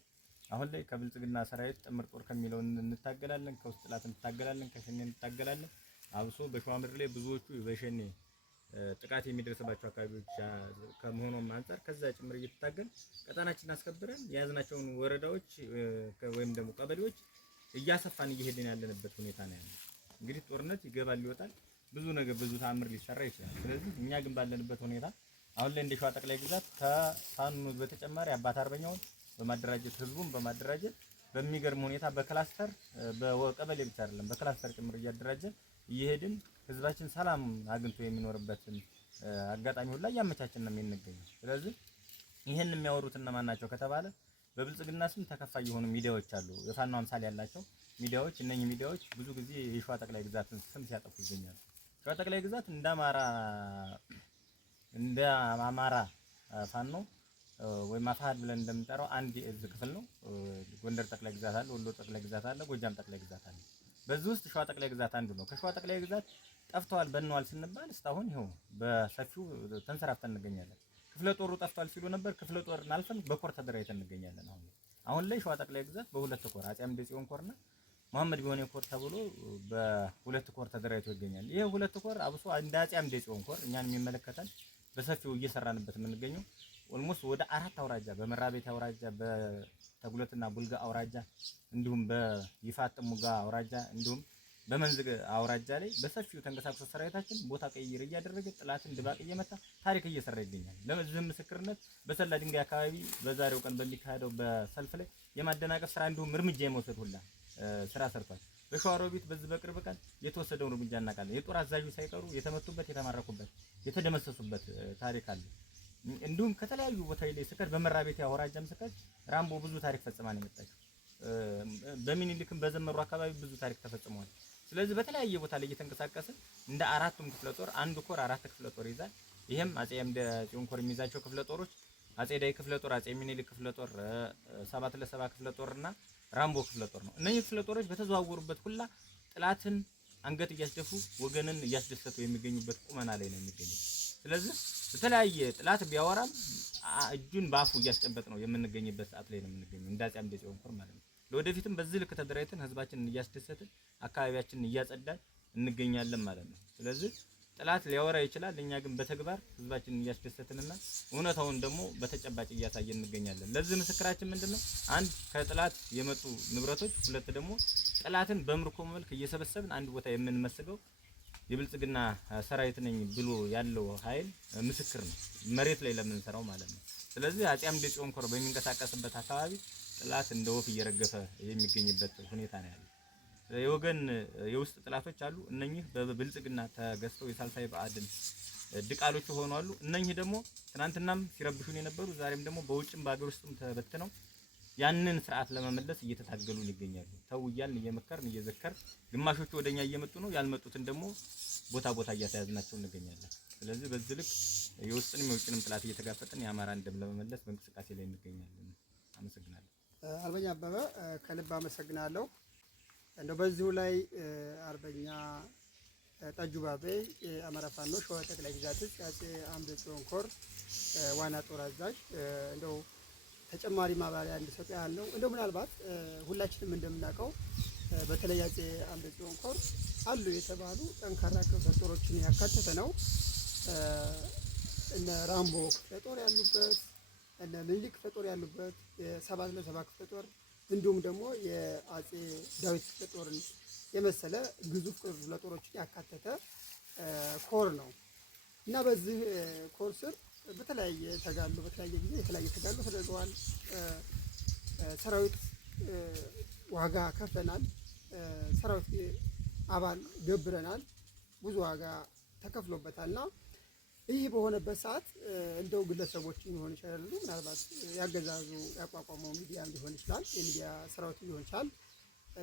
አሁን ላይ ከብልጽግና ሰራዊት ጥምር ጦር ከሚለው እንታገላለን፣ ከውስጥ ጥላት እንታገላለን፣ ከሸኔ እንታገላለን። አብሶ በሸዋ ምድር ላይ ብዙዎቹ በሸኔ ጥቃት የሚደርስባቸው አካባቢዎች ከመሆኑም አንፃር ከዛ ጭምር እየተታገል ቀጣናችንን አስከብረን የያዝናቸውን ወረዳዎች ወይም ደግሞ ቀበሌዎች እያሰፋን እየሄድን ያለንበት ሁኔታ ነው ያለው። እንግዲህ ጦርነት ይገባል ይወጣል፣ ብዙ ነገር ብዙ ተአምር ሊሰራ ይችላል። ስለዚህ እኛ ግን ባለንበት ሁኔታ አሁን ላይ እንደ ሸዋ ጠቅላይ ግዛት ከፋኖ በተጨማሪ አባት አርበኛውን በማደራጀት ህዝቡን በማደራጀት በሚገርም ሁኔታ በክላስተር በቀበሌ ብቻ አይደለም በክላስተር ጭምር እያደራጀን እየሄድን ህዝባችን ሰላም አግኝቶ የሚኖርበትን አጋጣሚ ሁላ እያመቻችን ነው የምንገኘው። ስለዚህ ይሄን የሚያወሩት እነማን ናቸው ከተባለ በብልጽግና ስም ተከፋይ የሆኑ ሚዲያዎች አሉ፣ የፋኖ አምሳል ያላቸው ሚዲያዎች። እነኚህ ሚዲያዎች ብዙ ጊዜ የሸዋ ጠቅላይ ግዛትን ስም ሲያጠፉ ይገኛሉ። ሸዋ ጠቅላይ ግዛት እንደ አማራ ፋኖ ወይም አፋሕድ ብለን እንደምንጠራው አንድ የእዝ ክፍል ነው። ጎንደር ጠቅላይ ግዛት አለ፣ ወሎ ጠቅላይ ግዛት አለ፣ ጎጃም ጠቅላይ ግዛት አለ። በዚህ ውስጥ ሸዋ ጠቅላይ ግዛት አንዱ ነው። ከሸዋ ጠቅላይ ግዛት ጠፍተዋል በነዋል ስንባል እስካሁን ይኸው በሰፊው ተንሰራፍተን እንገኛለን። ክፍለ ጦሩ ጠፍቷል ሲሉ ነበር። ክፍለ ጦርን አልፈን በኮር ተደራጅተን እንገኛለን። አሁን ላይ ሸዋ ጠቅላይ ግዛት በሁለት ኮር አፄ አምደ ጽዮን ኮርና መሐመድ ቢሆነ ኮር ተብሎ በሁለት ኮር ተደራጅቶ ይገኛል። ይሄ ሁለት ኮር አብሶ እንደ አፄ አምደ ጽዮን ኮር እኛን የሚመለከተን በሰፊው እየሰራንበት የምንገኘው ኦልሞስት ወደ 4 አውራጃ በመራቤት አውራጃ በተጉለትና ቡልጋ አውራጃ እንዲሁም በይፋት ጥሙጋ አውራጃ እንዲሁም በመንዝግ አውራጃ ላይ በሰፊው ተንቀሳቅሶ ሰራዊታችን ቦታ ቀይር እያደረገ ጥላትን ድባቅ እየመታ ታሪክ እየሰራ ይገኛል። ለዚህ ምስክርነት በሰላ ድንጋይ አካባቢ በዛሬው ቀን በሚካሄደው በሰልፍ ላይ የማደናቀፍ ስራ እንዲሁም እርምጃ የመውሰድ ሁላ ስራ ሰርቷል። በሸዋሮቢት በዚህ በቅርብ ቀን የተወሰደውን እርምጃ እናውቃለን። የጦር አዛዡ ሳይቀሩ የተመቱበት፣ የተማረኩበት፣ የተደመሰሱበት ታሪክ አለ። እንዲሁም ከተለያዩ ቦታዎች ላይ ስከር በመራቤት አውራጃ ስከር ራምቦ ብዙ ታሪክ ፈጽማ ነው የመጣችው። በሚኒልክም በዘመሩ አካባቢ ብዙ ታሪክ ተፈጽሟል። ስለዚህ በተለያየ ቦታ ላይ እየተንቀሳቀስን እንደ አራቱም ክፍለ ጦር አንድ ኮር 4 ክፍለ ጦር ይዛል። ይሄም አፄ አምደ ጽዮን ኮር የሚይዛቸው ክፍለ ጦሮች አፄ ዳይ ክፍለ ጦር፣ አፄ ሚኒልክ ክፍለ ጦር፣ 7 ክፍለ ጦርና ራምቦ ክፍለ ጦር ነው። እነዚህ ክፍለ ጦሮች በተዘዋወሩበት ሁላ ጥላትን አንገት እያስደፉ ወገንን እያስደሰቱ የሚገኙበት ቁመና ላይ ነው የሚገኙት። ስለዚህ በተለያየ ጥላት ቢያወራም እጁን ባፉ እያስጨበጥ ነው የምንገኝበት ሰዓት ላይ ነው የምንገኘው እንደ አፄ አምደ ጽዮን ኮር ማለት ነው። ለወደፊትም በዚህ ልክ ተደራጅተን ህዝባችንን እያስደሰትን አካባቢያችንን እያጸዳን እንገኛለን ማለት ነው። ስለዚህ ጥላት ሊያወራ ይችላል፣ እኛ ግን በተግባር ህዝባችንን እያስደሰትንና እውነታውን ደግሞ በተጨባጭ እያሳየን እንገኛለን። ለዚህ ምስክራችን ምንድነው? አንድ ከጥላት የመጡ ንብረቶች፣ ሁለት ደግሞ ጥላትን በምርኮ መልክ እየሰበሰብን አንድ ቦታ የምንመስገው የብልጽግና ሰራዊት ነኝ ብሎ ያለው ኃይል ምስክር ነው፣ መሬት ላይ ለምንሰራው ማለት ነው። ስለዚህ አፄ አምደ ጽዮን ኮር በሚንቀሳቀስበት አካባቢ ጥላት እንደ ወፍ እየረገፈ የሚገኝበት ሁኔታ ነው ያለው። የወገን የውስጥ ጥላቶች አሉ። እነኚህ በብልጽግና ተገዝተው የሳልሳይ ባዕድን ድቃሎች ሆነዋል። እነኚህ ደግሞ ትናንትናም ሲረብሹን የነበሩ ዛሬም ደግሞ በውጭም በአገር ውስጥም ተበትነው ያንን ስርዓት ለመመለስ እየተታገሉ ይገኛሉ። ተው እያልን እየመከርን እየዘከርን ግማሾቹ ወደኛ እየመጡ ነው፣ ያልመጡትን ደግሞ ቦታ ቦታ እያተያዝናቸው እንገኛለን። ስለዚህ በዚህ ልክ የውስጥንም የውጭንም ጥላት እየተጋፈጥን የአማራን ደም ለመመለስ በእንቅስቃሴ ላይ እንገኛለን። አመሰግናለሁ። አርበኛ አበበ ከልብ አመሰግናለሁ። እንደው በዚሁ ላይ አርበኛ ጠጁ ባቤ የአማራ ፋኖ ሸዋ ጠቅላይ ግዛት አፄ አምደ ጽዮን ኮር ዋና ጦር አዛዥ እንደው ተጨማሪ ማብራሪያ እንዲሰጡ ያለው እንደው ምናልባት ሁላችንም እንደምናውቀው በተለይ አፄ አምደ ጽዮን ኮር አሉ የተባሉ ጠንካራ ክፍለ ጦሮችን ያካተተ ነው። እነ ራምቦ ክፍለ ጦር ያሉበት፣ እነ ምኒልክ ክፍለ ጦር ያሉበት የሰባት ለሰባ ክፍለ ጦር እንዲሁም ደግሞ የአፄ ዳዊት ክፍለ ጦርን የመሰለ ግዙፍ ክፍለ ጦሮችን ያካተተ ኮር ነው እና በዚህ ኮር ስር በተለያየ ተጋድሎ በተለያየ ጊዜ የተለያየ ተጋድሎ ተደርገዋል። ሰራዊት ዋጋ ከፍለናል። ሰራዊት አባል ገብረናል። ብዙ ዋጋ ተከፍሎበታልና ይህ በሆነበት ሰዓት እንደው ግለሰቦች ሊሆን ይችላሉ፣ ምናልባት ያገዛዙ ያቋቋመው ሚዲያም ሊሆን ይችላል፣ የሚዲያ ሰራዊት ሊሆን ይችላል።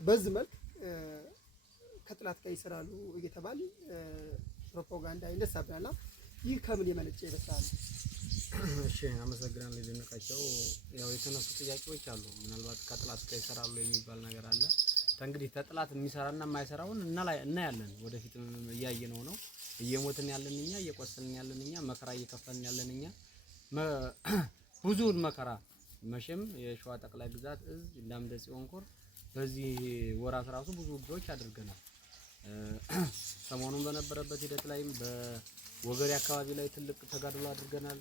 በዚህ መልክ ከጥላት ጋር ይሰራሉ እየተባል ፕሮፓጋንዳ ይነሳብናልና ይህ ከምን የመነጨ ይመስላል? እሺ አመሰግናለሁ። ይደነቃቸው ያው የተነሱ ጥያቄዎች አሉ። ምናልባት ከጥላት ጋር ይሰራሉ የሚባል ነገር አለ። እንግዲህ ከጥላት የሚሰራና የማይሰራውን እናያለን። ወደፊት እያየነው ነው። እየሞትን ያለን እኛ፣ እየቆሰልን ያለን እኛ፣ መከራ እየከፈልን ያለን እኛ፣ ብዙውን መከራ መቼም የሸዋ ጠቅላይ ግዛት እዝ እንደ አምደ ጽዮን ኮር በዚህ ወራት ራሱ ብዙ ውጊያዎች አድርገናል። ሰሞኑን በነበረበት ሂደት ላይም በወገሬ አካባቢ ላይ ትልቅ ተጋድሎ አድርገናል።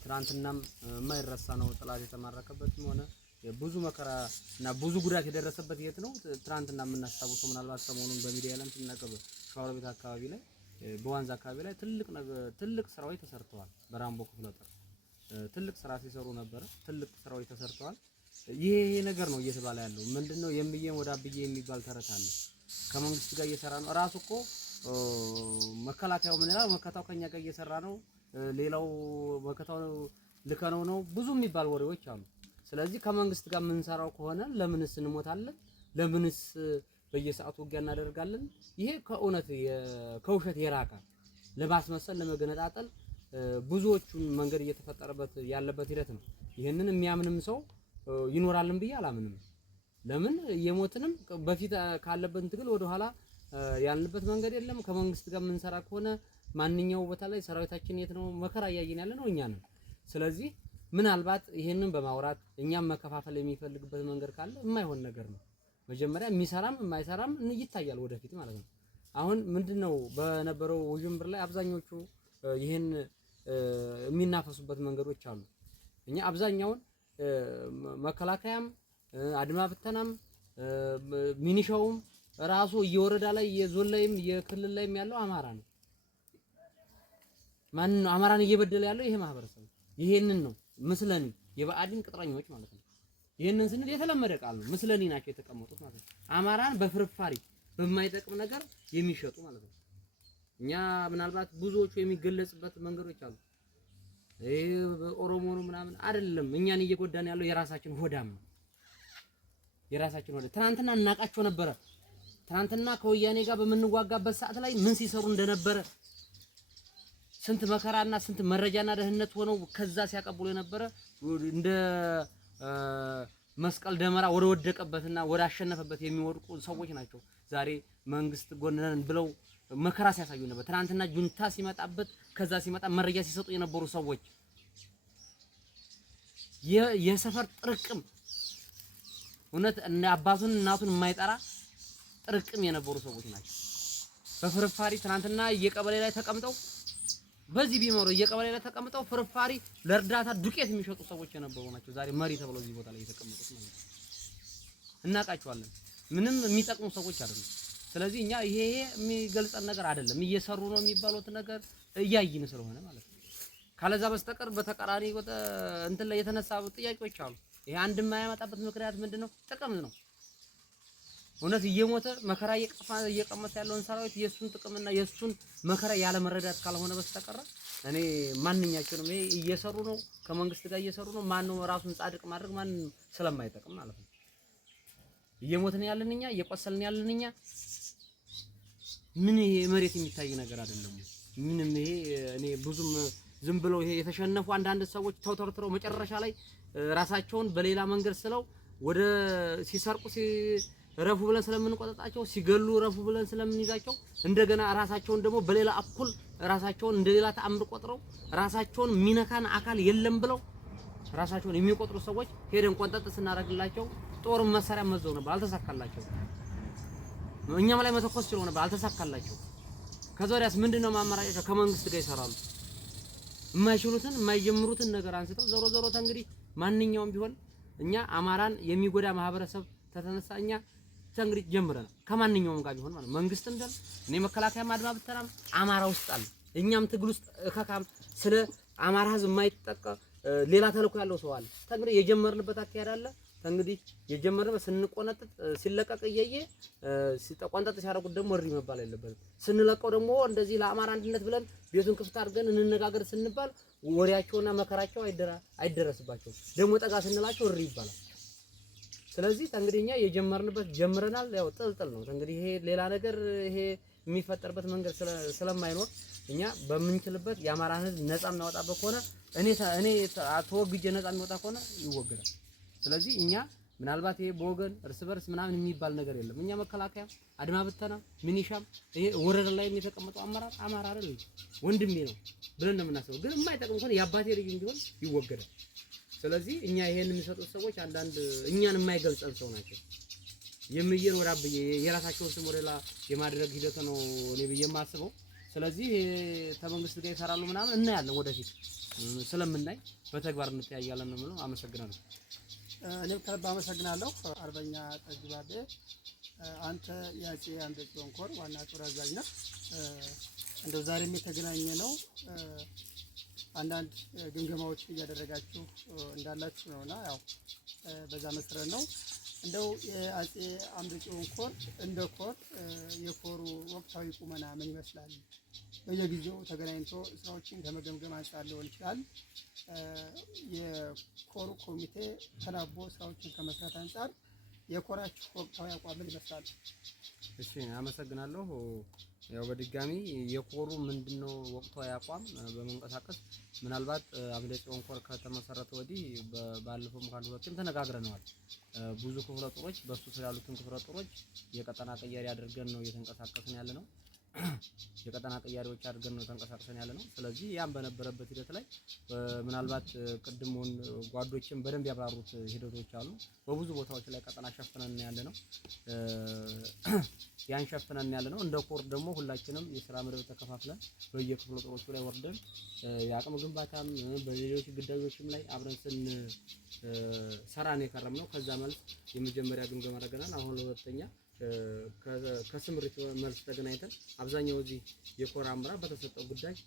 ትናንትናም የማይረሳ ነው። ጥላት የተማረከበትም ሆነ ብዙ መከራ እና ብዙ ጉዳት የደረሰበት የት ነው? ትናንትና የምናስታውሰው ምናልባት ሰሞኑን በሚዲያ ላይ ተነቀበ ሸዋሮቢት አካባቢ ላይ በዋንዛ አካባቢ ላይ ትልቅ ስራዎች ተሰርተዋል። በራምቦ ክፍለ ጦር ትልቅ ስራ ሲሰሩ ነበረ። ትልቅ ስራዎች ተሰርተዋል። ይሄ ነገር ነው እየተባለ ያለው ምንድነው? የምዬን ወደ አብዬ የሚባል ተረት አለ። ከመንግስት ጋር እየሰራ ነው። ራሱ እኮ መከላከያው ምን ይላል? መከታው ከኛ ጋር እየሰራ ነው፣ ሌላው መከታው ልከነው ነው፣ ብዙ የሚባል ወሬዎች አሉ። ስለዚህ ከመንግስት ጋር የምንሰራው ከሆነ ለምንስ እንሞታለን? ለምንስ በየሰዓቱ ውጊያ እናደርጋለን? ይሄ ከእውነት ከውሸት የራቀ ለማስመሰል ለመገነጣጠል ብዙዎቹን መንገድ እየተፈጠረበት ያለበት ሂደት ነው። ይሄንን የሚያምንም ሰው ይኖራልን ብዬ አላምንም። ለምን የሞትንም በፊት ካለበት ትግል ወደ ኋላ ያልንበት መንገድ የለም። ከመንግስት ጋር የምንሰራ ከሆነ ማንኛው ቦታ ላይ ሰራዊታችን የት ነው? መከራ እያየን ያለ ነው እኛ ነን። ስለዚህ ምናልባት ይሄንን በማውራት እኛም መከፋፈል የሚፈልግበት መንገድ ካለ የማይሆን ነገር ነው። መጀመሪያ የሚሰራም የማይሰራም ይታያል ወደፊት ማለት ነው። አሁን ምንድነው በነበረው ውዥንብር ላይ አብዛኞቹ ይሄን የሚናፈሱበት መንገዶች አሉ። እኛ አብዛኛውን መከላከያም አድማ ብተናም ሚኒሻውም ራሱ የወረዳ ላይ የዞን ላይም የክልል ላይም ያለው አማራ ነው። ማን ነው አማራን እየበደለ ያለው? ይሄ ማህበረሰብ። ይሄንን ነው ምስለኒ የብአዴን ቅጥረኞች ማለት ነው። ይሄንን ስንል የተለመደ ቃል ነው። ምስለኒ ናቸው የተቀመጡት ማለት ነው። አማራን በፍርፋሪ በማይጠቅም ነገር የሚሸጡ ማለት ነው። እኛ ምናልባት ብዙዎቹ የሚገለጽበት መንገዶች አሉ። ይሄ ኦሮሞ ነው ምናምን አይደለም። እኛን እየጎዳን ያለው የራሳችን ሆዳም ነው። የራሳችን ሆዳም ትናንትና እናቃቸው ነበረ። ትናንትና ከወያኔ ጋር በምንዋጋበት ሰዓት ላይ ምን ሲሰሩ እንደነበረ ስንት መከራና ስንት መረጃና ደህንነት ሆነው ከዛ ሲያቀብሉ የነበረ እንደ መስቀል ደመራ ወደ ወደቀበትና ወደ አሸነፈበት የሚወድቁ ሰዎች ናቸው። ዛሬ መንግስት ጎንነን ብለው መከራ ሲያሳዩ ነበር። ትናንትና ጁንታ ሲመጣበት ከዛ ሲመጣ መረጃ ሲሰጡ የነበሩ ሰዎች የሰፈር ጥርቅም እውነት እና አባቱን እናቱን የማይጠራ ጥርቅም የነበሩ ሰዎች ናቸው። በፍርፋሪ ትናንትና የቀበሌ ላይ ተቀምጠው በዚህ ቢመሩ የቀበሌ ላይ ተቀምጠው ፍርፋሪ ለእርዳታ ዱቄት የሚሸጡ ሰዎች የነበሩ ናቸው። ዛሬ መሪ ተብለው እዚህ ቦታ ላይ የተቀመጡት ማለት ነው። እናቃቸዋለን። ምንም የሚጠቅሙ ሰዎች አይደሉም። ስለዚህ እኛ ይሄ የሚገልጸን ነገር አይደለም። እየሰሩ ነው የሚባሉት ነገር እያይን ስለሆነ ማለት ነው። ካለዛ በስተቀር በተቃራኒ እንትን ላይ የተነሳ ጥያቄዎች አሉ። ይሄ አንድ የማያመጣበት ምክንያት ምንድነው? ጥቅም ነው። እውነት እየሞተ መከራ እየቀመሰ ያለውን ሰራዊት የሱን ጥቅምና የሱን መከራ ያለ መረዳት ካልሆነ በስተቀር እኔ ማንኛቸውንም ይሄ እየሰሩ ነው ከመንግስት ጋር እየሰሩ ነው ማነው ራሱን ጻድቅ ማድረግ ማን ስለማይጠቅም ማለት ነው። እየሞትን ያለን እኛ እየቆሰልን ያለን እኛ ምን ይሄ መሬት የሚታይ ነገር አይደለም። ምንም ይሄ እኔ ብዙም ዝም ብለው ይሄ የተሸነፉ አንዳንድ ሰዎች ተውተርትረው መጨረሻ ላይ ራሳቸውን በሌላ መንገድ ስለው ወደ ሲሰርቁ ረፉ ብለን ስለምንቆጣጣቸው ሲገሉ ረፉ ብለን ስለምንይዛቸው እንደገና ራሳቸውን ደግሞ በሌላ አኩል ራሳቸውን እንደሌላ ተአምር ቆጥረው ራሳቸውን ሚነካን አካል የለም ብለው ራሳቸውን የሚቆጥሩ ሰዎች ሄደን ቆንጠጥ ስናረግላቸው ጦር መሳሪያ መዘው ነበር፣ አልተሳካላቸው። እኛም ላይ መተኮስ ችለው ነበር፣ አልተሳካላቸው። ከዛ ወዲያስ ምንድነው ማማራጫቸው? ከመንግስት ጋር ይሰራሉ። የማይችሉትን የማይጀምሩትን ነገር አንስተው ዞሮ እንግዲህ ማንኛውም ቢሆን እኛ አማራን የሚጎዳ ማህበረሰብ ተተነሳ እኛ እንግዲህ ጀምረናል። ከማንኛውም ጋር ቢሆን ማለት መንግስትም ደል እኔ መከላከያ ማድማ ብተናም አማራ ውስጥ አለ። እኛም ትግል ውስጥ እከካም ስለ አማራ ህዝብ የማይጠቃ ሌላ ተልእኮ ያለው ሰው አለ። እንግዲህ የጀመርንበት አካሄድ አለ። እንግዲህ የጀመርነው ስንቆነጥጥ ሲለቀቅ እየየ ሲጠቆንጠጥ ሲያደርጉት ደግሞ እሪ መባል አይለበትም። ስንለቀው ደግሞ እንደዚህ ለአማራ አንድነት ብለን ቤቱን ክፍት አድርገን እንነጋገር ስንባል ወሬያቸውና መከራቸው አይደረስባቸው ደግሞ ጠጋ ስንላቸው እሪ ይባላል። ስለዚህ እንግዲህ እኛ የጀመርንበት ጀምረናል። ያው ጥልጥል ነው እንግዲህ ይሄ ሌላ ነገር ይሄ የሚፈጠርበት መንገድ ስለማይኖር እኛ በምንችልበት የአማራ ህዝብ ነፃ የሚያወጣበት ከሆነ እኔ ተወግጄ ነፃ የሚወጣ ከሆነ ይወገዳል። ስለዚህ እኛ ምናልባት ይሄ በወገን እርስ በርስ ምናምን የሚባል ነገር የለም። እኛ መከላከያ አድማ ብተና ሚኒሻም ይሄ ወረዳ ላይ የተቀመጠው አመራር አማራ አይደል ወንድሜ ነው ብለን ነው የምናስበው። ግን የማይጠቅም ከሆነ የአባቴ ልጅ እንዲሆን ይወገዳል። ስለዚህ እኛ ይሄን የሚሰጡት ሰዎች አንዳንድ እኛን የማይገልጸን ሰው ናቸው። የሚየን ወራብዬ የራሳቸውን ስም ወደላ የማድረግ ሂደት ነው እኔ ብዬ የማስበው። ስለዚህ ተመንግስት ጋር ይሰራሉ ምናምን እናያለን ወደፊት ስለምናይ በተግባር እንተያያለን ነው የምለው። አመሰግናለሁ። እኔም ከልብ አመሰግናለሁ። አርበኛ ጠጅባቤ አንተ የአፄ አምደ ጽዮን ኮር ዋና ጦር አዛዥ ነህ። እንደው ዛሬም የተገናኘ ነው አንዳንድ ግምገማዎች እያደረጋችሁ እንዳላችሁ ነውና ያው በዛ መሰረት ነው እንደው የአፄ አምደ ጽዮን ኮር እንደ ኮር የኮሩ ወቅታዊ ቁመና ምን ይመስላል? በየጊዜው ተገናኝቶ ስራዎችን ከመገምገም አንጻር ሊሆን ይችላል። የኮሩ ኮሚቴ ተናቦ ስራዎችን ከመስራት አንጻር የኮራችሁ ወቅታዊ አቋም ምን ይመስላል? እሺ አመሰግናለሁ። ያው በድጋሚ የኮሩ ምንድነው ወቅታዊ አቋም በመንቀሳቀስ ምናልባት አምደ ጽዮን ኮር ከተመሰረተ ወዲህ ባለፈው ካሉ ወጥተን ተነጋግረናል። ብዙ ክፍለ ጦሮች በሱ ስላሉትን ክፍለ ጦሮች የቀጠና ቀያሪ አድርገን ነው እየተንቀሳቀስን ያለ ነው። የቀጠና ቀያሪዎች አድርገን ነው ተንቀሳቅሰን ያለ ነው። ስለዚህ ያን በነበረበት ሂደት ላይ ምናልባት ቅድሙን ጓዶችን በደንብ ያብራሩት ሂደቶች አሉ። በብዙ ቦታዎች ላይ ቀጠና ሸፍነን ያለ ነው። ያን ሸፍነን ያለ ነው። እንደ ኮር ደግሞ ሁላችንም የሥራ መደብ ተከፋፍለን በየክፍለ ጦሮቹ ላይ ወርደን የአቅም ግንባታም በሌሎች ግዳጆችም ላይ አብረን ሰራን የከረም ነው። ከዛ መልስ የመጀመሪያ ግምገማ አድርገናል። አሁን ለሁለተኛ ከስምሪት መልስ ተገናኝተን አብዛኛው እዚህ የኮር አመራር በተሰጠው ግዳጅ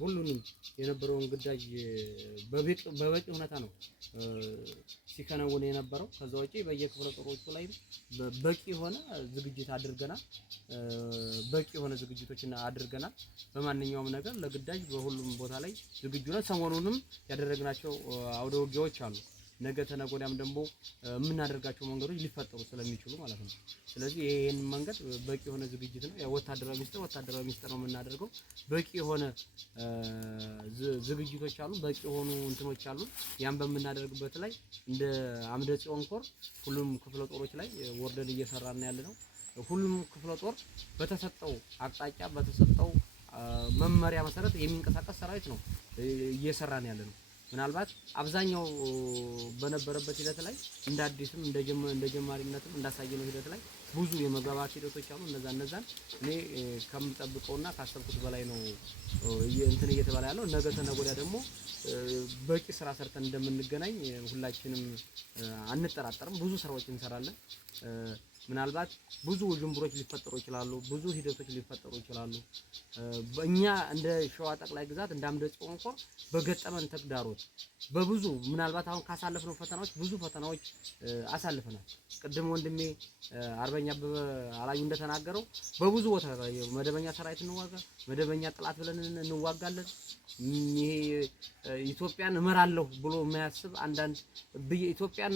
ሁሉንም የነበረውን ግዳጅ በበቂ ሁኔታ ነው ሲከናወን የነበረው። ከዛ ውጪ በየክፍለ ጦሮቹ ላይ በቂ የሆነ ዝግጅት አድርገናል። በቂ የሆነ ዝግጅቶችን አድርገናል። በማንኛውም ነገር ለግዳጅ በሁሉም ቦታ ላይ ዝግጁ ነን። ሰሞኑንም ያደረግናቸው አውደ ውጊያዎች አሉ። ነገ ተነገ ወዲያም ደግሞ የምናደርጋቸው መንገዶች ሊፈጠሩ ስለሚችሉ ማለት ነው። ስለዚህ ይሄን መንገድ በቂ የሆነ ዝግጅት ነው። ያው ወታደራዊ ሚስጥር ነው የምናደርገው። በቂ የሆነ ዝግጅቶች አሉ። በቂ የሆኑ እንትኖች አሉ። ያን በምናደርግበት ላይ እንደ አምደ ጽዮን ኮር ሁሉም ክፍለ ጦሮች ላይ ወርደን እየሰራን ያለ ነው። ሁሉም ክፍለ ጦር በተሰጠው አቅጣጫ በተሰጠው መመሪያ መሰረት የሚንቀሳቀስ ሰራዊት ነው እየሰራን ያለ ነው። ምናልባት አብዛኛው በነበረበት ሂደት ላይ እንደ አዲስም እንደ ጀማሪነትም እንዳሳየነው ሂደት ላይ ብዙ የመግባባት ሂደቶች አሉ። እነዛን እኔ ከምጠብቀውና ካሰብኩት በላይ ነው እንትን እየተባለ ያለው። ነገ ተነገ ወዲያ ደግሞ በቂ ስራ ሰርተን እንደምንገናኝ ሁላችንም አንጠራጠርም። ብዙ ስራዎች እንሰራለን። ምናልባት ብዙ ውዥንብሮች ሊፈጠሩ ይችላሉ። ብዙ ሂደቶች ሊፈጠሩ ይችላሉ። እኛ እንደ ሸዋ ጠቅላይ ግዛት እንደ አምደ ጽዮን ኮር በገጠመን ተግዳሮት በብዙ ምናልባት አሁን ካሳለፍነው ፈተናዎች ብዙ ፈተናዎች አሳልፈናል። ቅድም ወንድሜ አርበኛ አበበ አላዩ እንደተናገረው በብዙ ቦታ መደበኛ ሰራዊት እንዋጋ፣ መደበኛ ጥላት ብለን እንዋጋለን። ይሄ ኢትዮጵያን እመራለሁ ብሎ የማያስብ አንዳንድ ኢትዮጵያን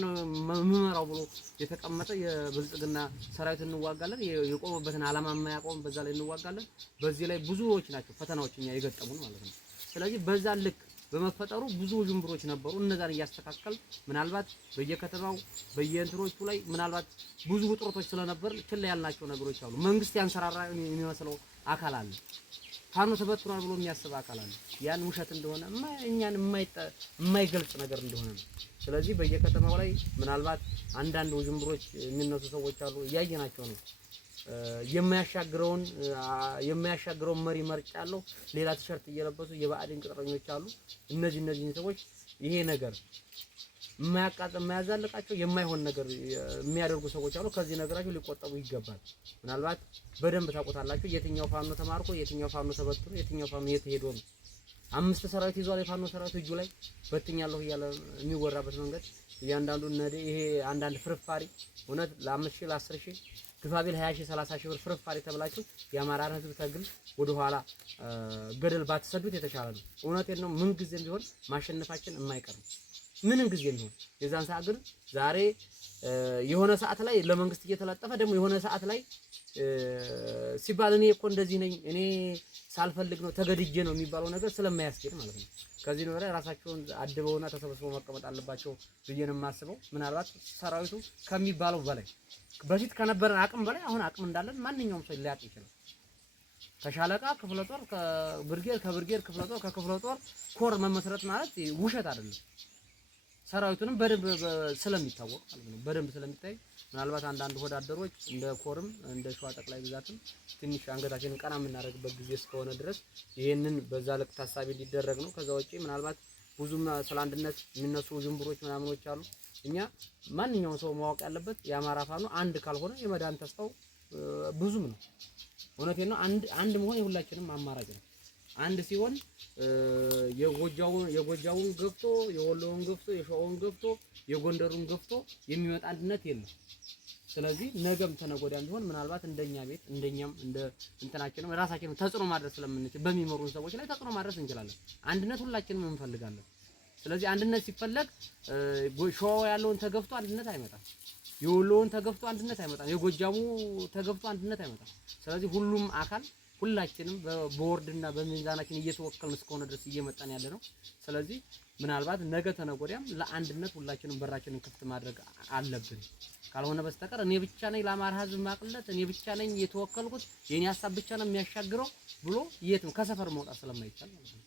እመራው ብሎ የተቀመጠ የብልጽግና ሰራዊት እንዋጋለን። የቆመበትን ዓላማ የማያቆም በዛ ላይ እንዋጋለን። በዚህ ላይ ብዙዎች ናቸው ፈተናዎች እኛ የገጠሙን ማለት ነው። ስለዚህ በዛ ልክ በመፈጠሩ ብዙ ውዥንብሮች ነበሩ። እነዛን እያስተካከል ምናልባት በየከተማው በየእንትኖቹ ላይ ምናልባት ብዙ ውጥረቶች ስለነበር ችላ ያልናቸው ነገሮች አሉ። መንግስት ያንሰራራ የሚመስለው አካል አለ። ፋኖ ተበትኗል ብሎ የሚያስብ አካል አለ። ያን ውሸት እንደሆነ እኛን የማይገልጽ ነገር እንደሆነ ነው። ስለዚህ በየከተማው ላይ ምናልባት አንዳንድ ውዥንብሮች የሚነሱ ሰዎች አሉ፣ እያየናቸው ነው። የማያሻግረውን መሪ መርጫለሁ ሌላ ቲሸርት እየለበሱ የብአዴን ቅጥረኞች አሉ። እነዚህ ሰዎች ይሄ ነገር የማያዛልቃቸው የማይሆን ነገር የሚያደርጉ ሰዎች አሉ። ከዚህ ነገራቸው ሊቆጠቡ ይገባል። ምናልባት በደንብ ታውቁታላችሁ። የትኛው ፋኖ ተማርኮ፣ የትኛው ፋኖ ተበትኖ፣ የትኛው ፋኖ የት ሄዶ ነው 5 ሰራዊት ይዟል። የፋኖ ሰራዊት እጁ ላይ በትኛለሁ እያለ የሚወራበት መንገድ እያንዳንዱ ይሄ አንዳንድ ፍርፋሪ እውነት ለ5,000 ለ10,000 ግፋቢል 20,000 30,000 ብር ፍርፋሪ ተብላችሁ የአማራን ህዝብ ትግል ወደ ኋላ ገደል ባትሰዱት የተሻለ ነው። እውነቴን ነው። ምን ጊዜም ቢሆን ማሸነፋችን የማይቀር ነው። ምንም ጊዜም ቢሆን የዛን ሰዓት ግን ዛሬ የሆነ ሰዓት ላይ ለመንግስት እየተለጠፈ ደግሞ የሆነ ሰዓት ላይ ሲባል እኔ እኮ እንደዚህ ነኝ እኔ ሳልፈልግ ነው ተገድጄ ነው የሚባለው ነገር ስለማያስኬድ ማለት ነው። ከዚህ ነው ራሳቸውን አድበውና ተሰብስበው መቀመጥ አለባቸው ብዬ ነው የማስበው። ምናልባት ሰራዊቱ ከሚባለው በላይ በፊት ከነበረን አቅም በላይ አሁን አቅም እንዳለን ማንኛውም ሰው ሊያውቅ ይችላል። ከሻለቃ ክፍለ ጦር ከብርጌድ ከብርጌድ ክፍለ ጦር ከክፍለ ጦር ኮር መመስረት ማለት ውሸት አይደለም። ሰራዊቱንም በደንብ ስለሚታወቅ ማለት ነው። በደንብ ስለሚታይ ምናልባት አንዳንድ ወዳደሮች እንደ ኮርም እንደ ሸዋ ጠቅላይ ግዛትም ትንሽ አንገታችንን ቀና የምናደርግበት ጊዜ እስከሆነ ድረስ ይሄንን በዛ ልክ ታሳቢ ሊደረግ ነው። ከዛ ውጪ ምናልባት ብዙም ስለ አንድነት የሚነሱ ጅምብሮች ምናምኖች አሉ። እኛ ማንኛውም ሰው ማወቅ ያለበት የአማራ ፋኖ አንድ ካልሆነ የመዳን ተስፋው ብዙም ነው። እውነቴን ነው። አንድ መሆን የሁላችንም አማራጭ ነው። አንድ ሲሆን የጎጃውን ገብቶ የወሎውን ገብቶ የሸዋውን ገብቶ የጎንደሩን ገብቶ የሚመጣ አንድነት የለም። ስለዚህ ነገም ተነጎዳም ቢሆን ምናልባት እንደኛ ቤት እንደኛም እንደ እንትናችንም ራሳችንም ተጽዕኖ ማድረስ ስለምንችል በሚመሩን ሰዎች ላይ ተጽዕኖ ማድረስ እንችላለን። አንድነት ሁላችንም እንፈልጋለን። ስለዚህ አንድነት ሲፈለግ ሸዋው ያለውን ተገፍቶ አንድነት አይመጣም። የወሎውን ተገፍቶ አንድነት አይመጣም። የጎጃሙ ተገፍቶ አንድነት አይመጣም። ስለዚህ ሁሉም አካል ሁላችንም በቦርድና በሚዛናችን እየተወከልን እስከሆነ ድረስ እየመጣን ያለ ነው። ስለዚህ ምናልባት ነገ ተነጎዳም ለአንድነት ሁላችንም በራችንን ክፍት ማድረግ አለብን። ካልሆነ በስተቀር እኔ ብቻ ነኝ ለአማራ ሕዝብ ማቅለት እኔ ብቻ ነኝ የተወከልኩት የኔ ሀሳብ ብቻ ነው የሚያሻግረው ብሎ የትም ከሰፈር መውጣት ስለማይቻል ማለት ነው።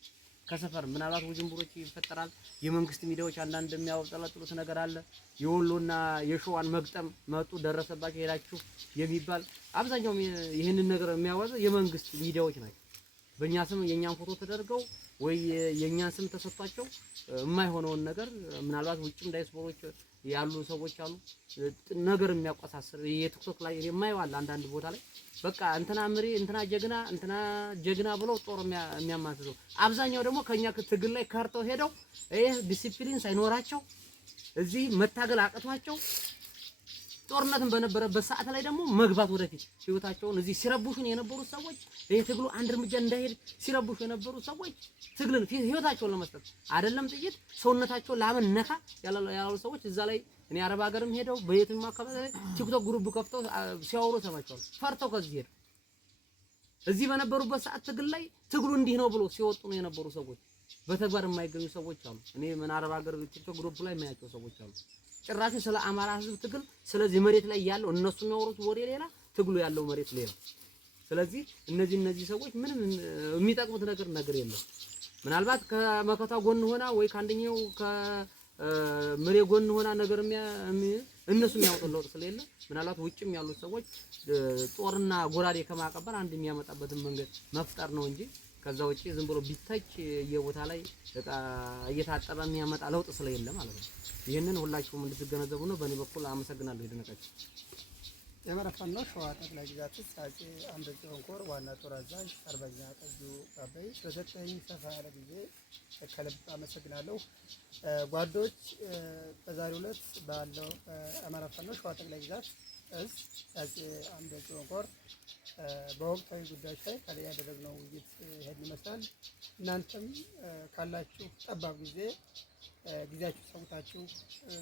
ከሰፈር ምናልባት ውዥንብሮች ይፈጠራል። የመንግስት ሚዲያዎች አንዳንድ የሚያወጣጡት ነገር አለ። የወሎና የሸዋን መግጠም መጡ ደረሰባቸው ሄዳችሁ የሚባል አብዛኛው ይህንን ነገር የሚያወጣው የመንግስት ሚዲያዎች ናቸው። በእኛ ስም የኛን ፎቶ ተደርገው ወይ የኛን ስም ተሰጥቷቸው የማይሆነውን ነገር ምናልባት ውጭም ዳይስፖሮች ያሉ ሰዎች አሉ ነገር የሚያቆሳስር የቲክቶክ ላይ የማይዋል አንዳንድ ቦታ ላይ በቃ እንትና ምሪ እንትና ጀግና ብለው ጦር የሚያማስሰው አብዛኛው ደግሞ ከኛ ትግል ላይ ካርተው ሄደው ዲሲፕሊን ሳይኖራቸው እዚህ መታገል አቅቷቸው ጦርነትን በነበረበት ሰዓት ላይ ደግሞ መግባት ወደፊት ህይወታቸውን እዚህ ሲረቡሽን የነበሩ ሰዎች ትግሉ አንድ እርምጃ እንዳይሄድ ሲረቡሽ የነበሩ ሰዎች ትግልን ህይወታቸውን ለመስጠት አይደለም ጥይት ሰውነታቸውን ላመን ነካ ያሉ ሰዎች እዛ ላይ እኔ አረብ ሀገርም ሄደው በየትም አካባቢ ላይ ቲክቶክ ግሩፕ ከፍተው ሲያወሩ ሰማቸዋል። ፈርተው ከዚህ ሄዱ። እዚህ በነበሩበት ሰዓት ትግል ላይ ትግሉ እንዲህ ነው ብሎ ሲወጡ ነው የነበሩ ሰዎች በተግባር የማይገኙ ሰዎች አሉ። እኔ ምን አረብ ሀገር ቲክቶክ ግሩፕ ላይ የማያቸው ሰዎች አሉ። ጭራሽ ስለ አማራ ህዝብ ትግል ስለዚህ መሬት ላይ ያለው እነሱ የሚያወሩት ወሬ ሌላ ትግሉ ያለው መሬት ሌላ። ስለዚህ እነዚህ ሰዎች ምንም የሚጠቅሙት ነገር የለም። ምናልባት ከመከታ ጎን ሆና ወይ ከአንደኛው ከመሬ ጎን ሆና ነገር እነሱ የሚያወጡት ለውጥ ስለሌለ ምናልባት ውጭም ያሉት ሰዎች ጦርና ጎራዴ ከማቀበር አንድ የሚያመጣበትን መንገድ መፍጠር ነው እንጂ ከዛ ውጪ ዝም ብሎ ቢታች የቦታ ላይ በቃ እየታጠበ የሚያመጣ ለውጥ ስለሌለ ማለት ነው። ይሄንን ሁላችሁም እንድትገነዘቡ ነው። በእኔ በኩል አመሰግናለሁ። ይደነቃችሁ። የአማራ ፋኖ ሸዋ ጠቅላይ ግዛት አፄ አምደ ጽዮን ኮር ዋና ጦር አዛዥ አርበኛ ጠጁ አበይ በሰጠኝ ሰፋ ያለ ጊዜ ከልብ አመሰግናለሁ። ጓዶች በዛሬው ዕለት ባለው አማራ ፋኖ ሸዋ ጠቅላይ ግዛት አፄ አምደ ጽዮን ኮር በወቅታዊ ጉዳዮች ላይ ከላይ ያደረግነው ውይይት ይሄን ይመስላል። እናንተም ካላችሁ ጠባብ ጊዜያችሁ ሰውታችሁ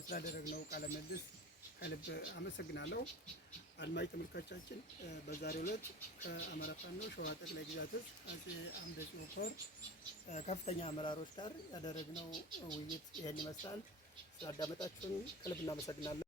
ስላደረግነው ቃለ ምልልስ ከልብ አመሰግናለሁ። አድማጭ ተመልካቾቻችን በዛሬው ዕለት ከአማራ ፋኖ ሸዋ ጠቅላይ ግዛት አፄ አምደ ጽዮን ኮር ከፍተኛ አመራሮች ጋር ያደረግነው ውይይት ይሄን ይመስላል። ስላዳመጣችሁን ከልብ እናመሰግናለን።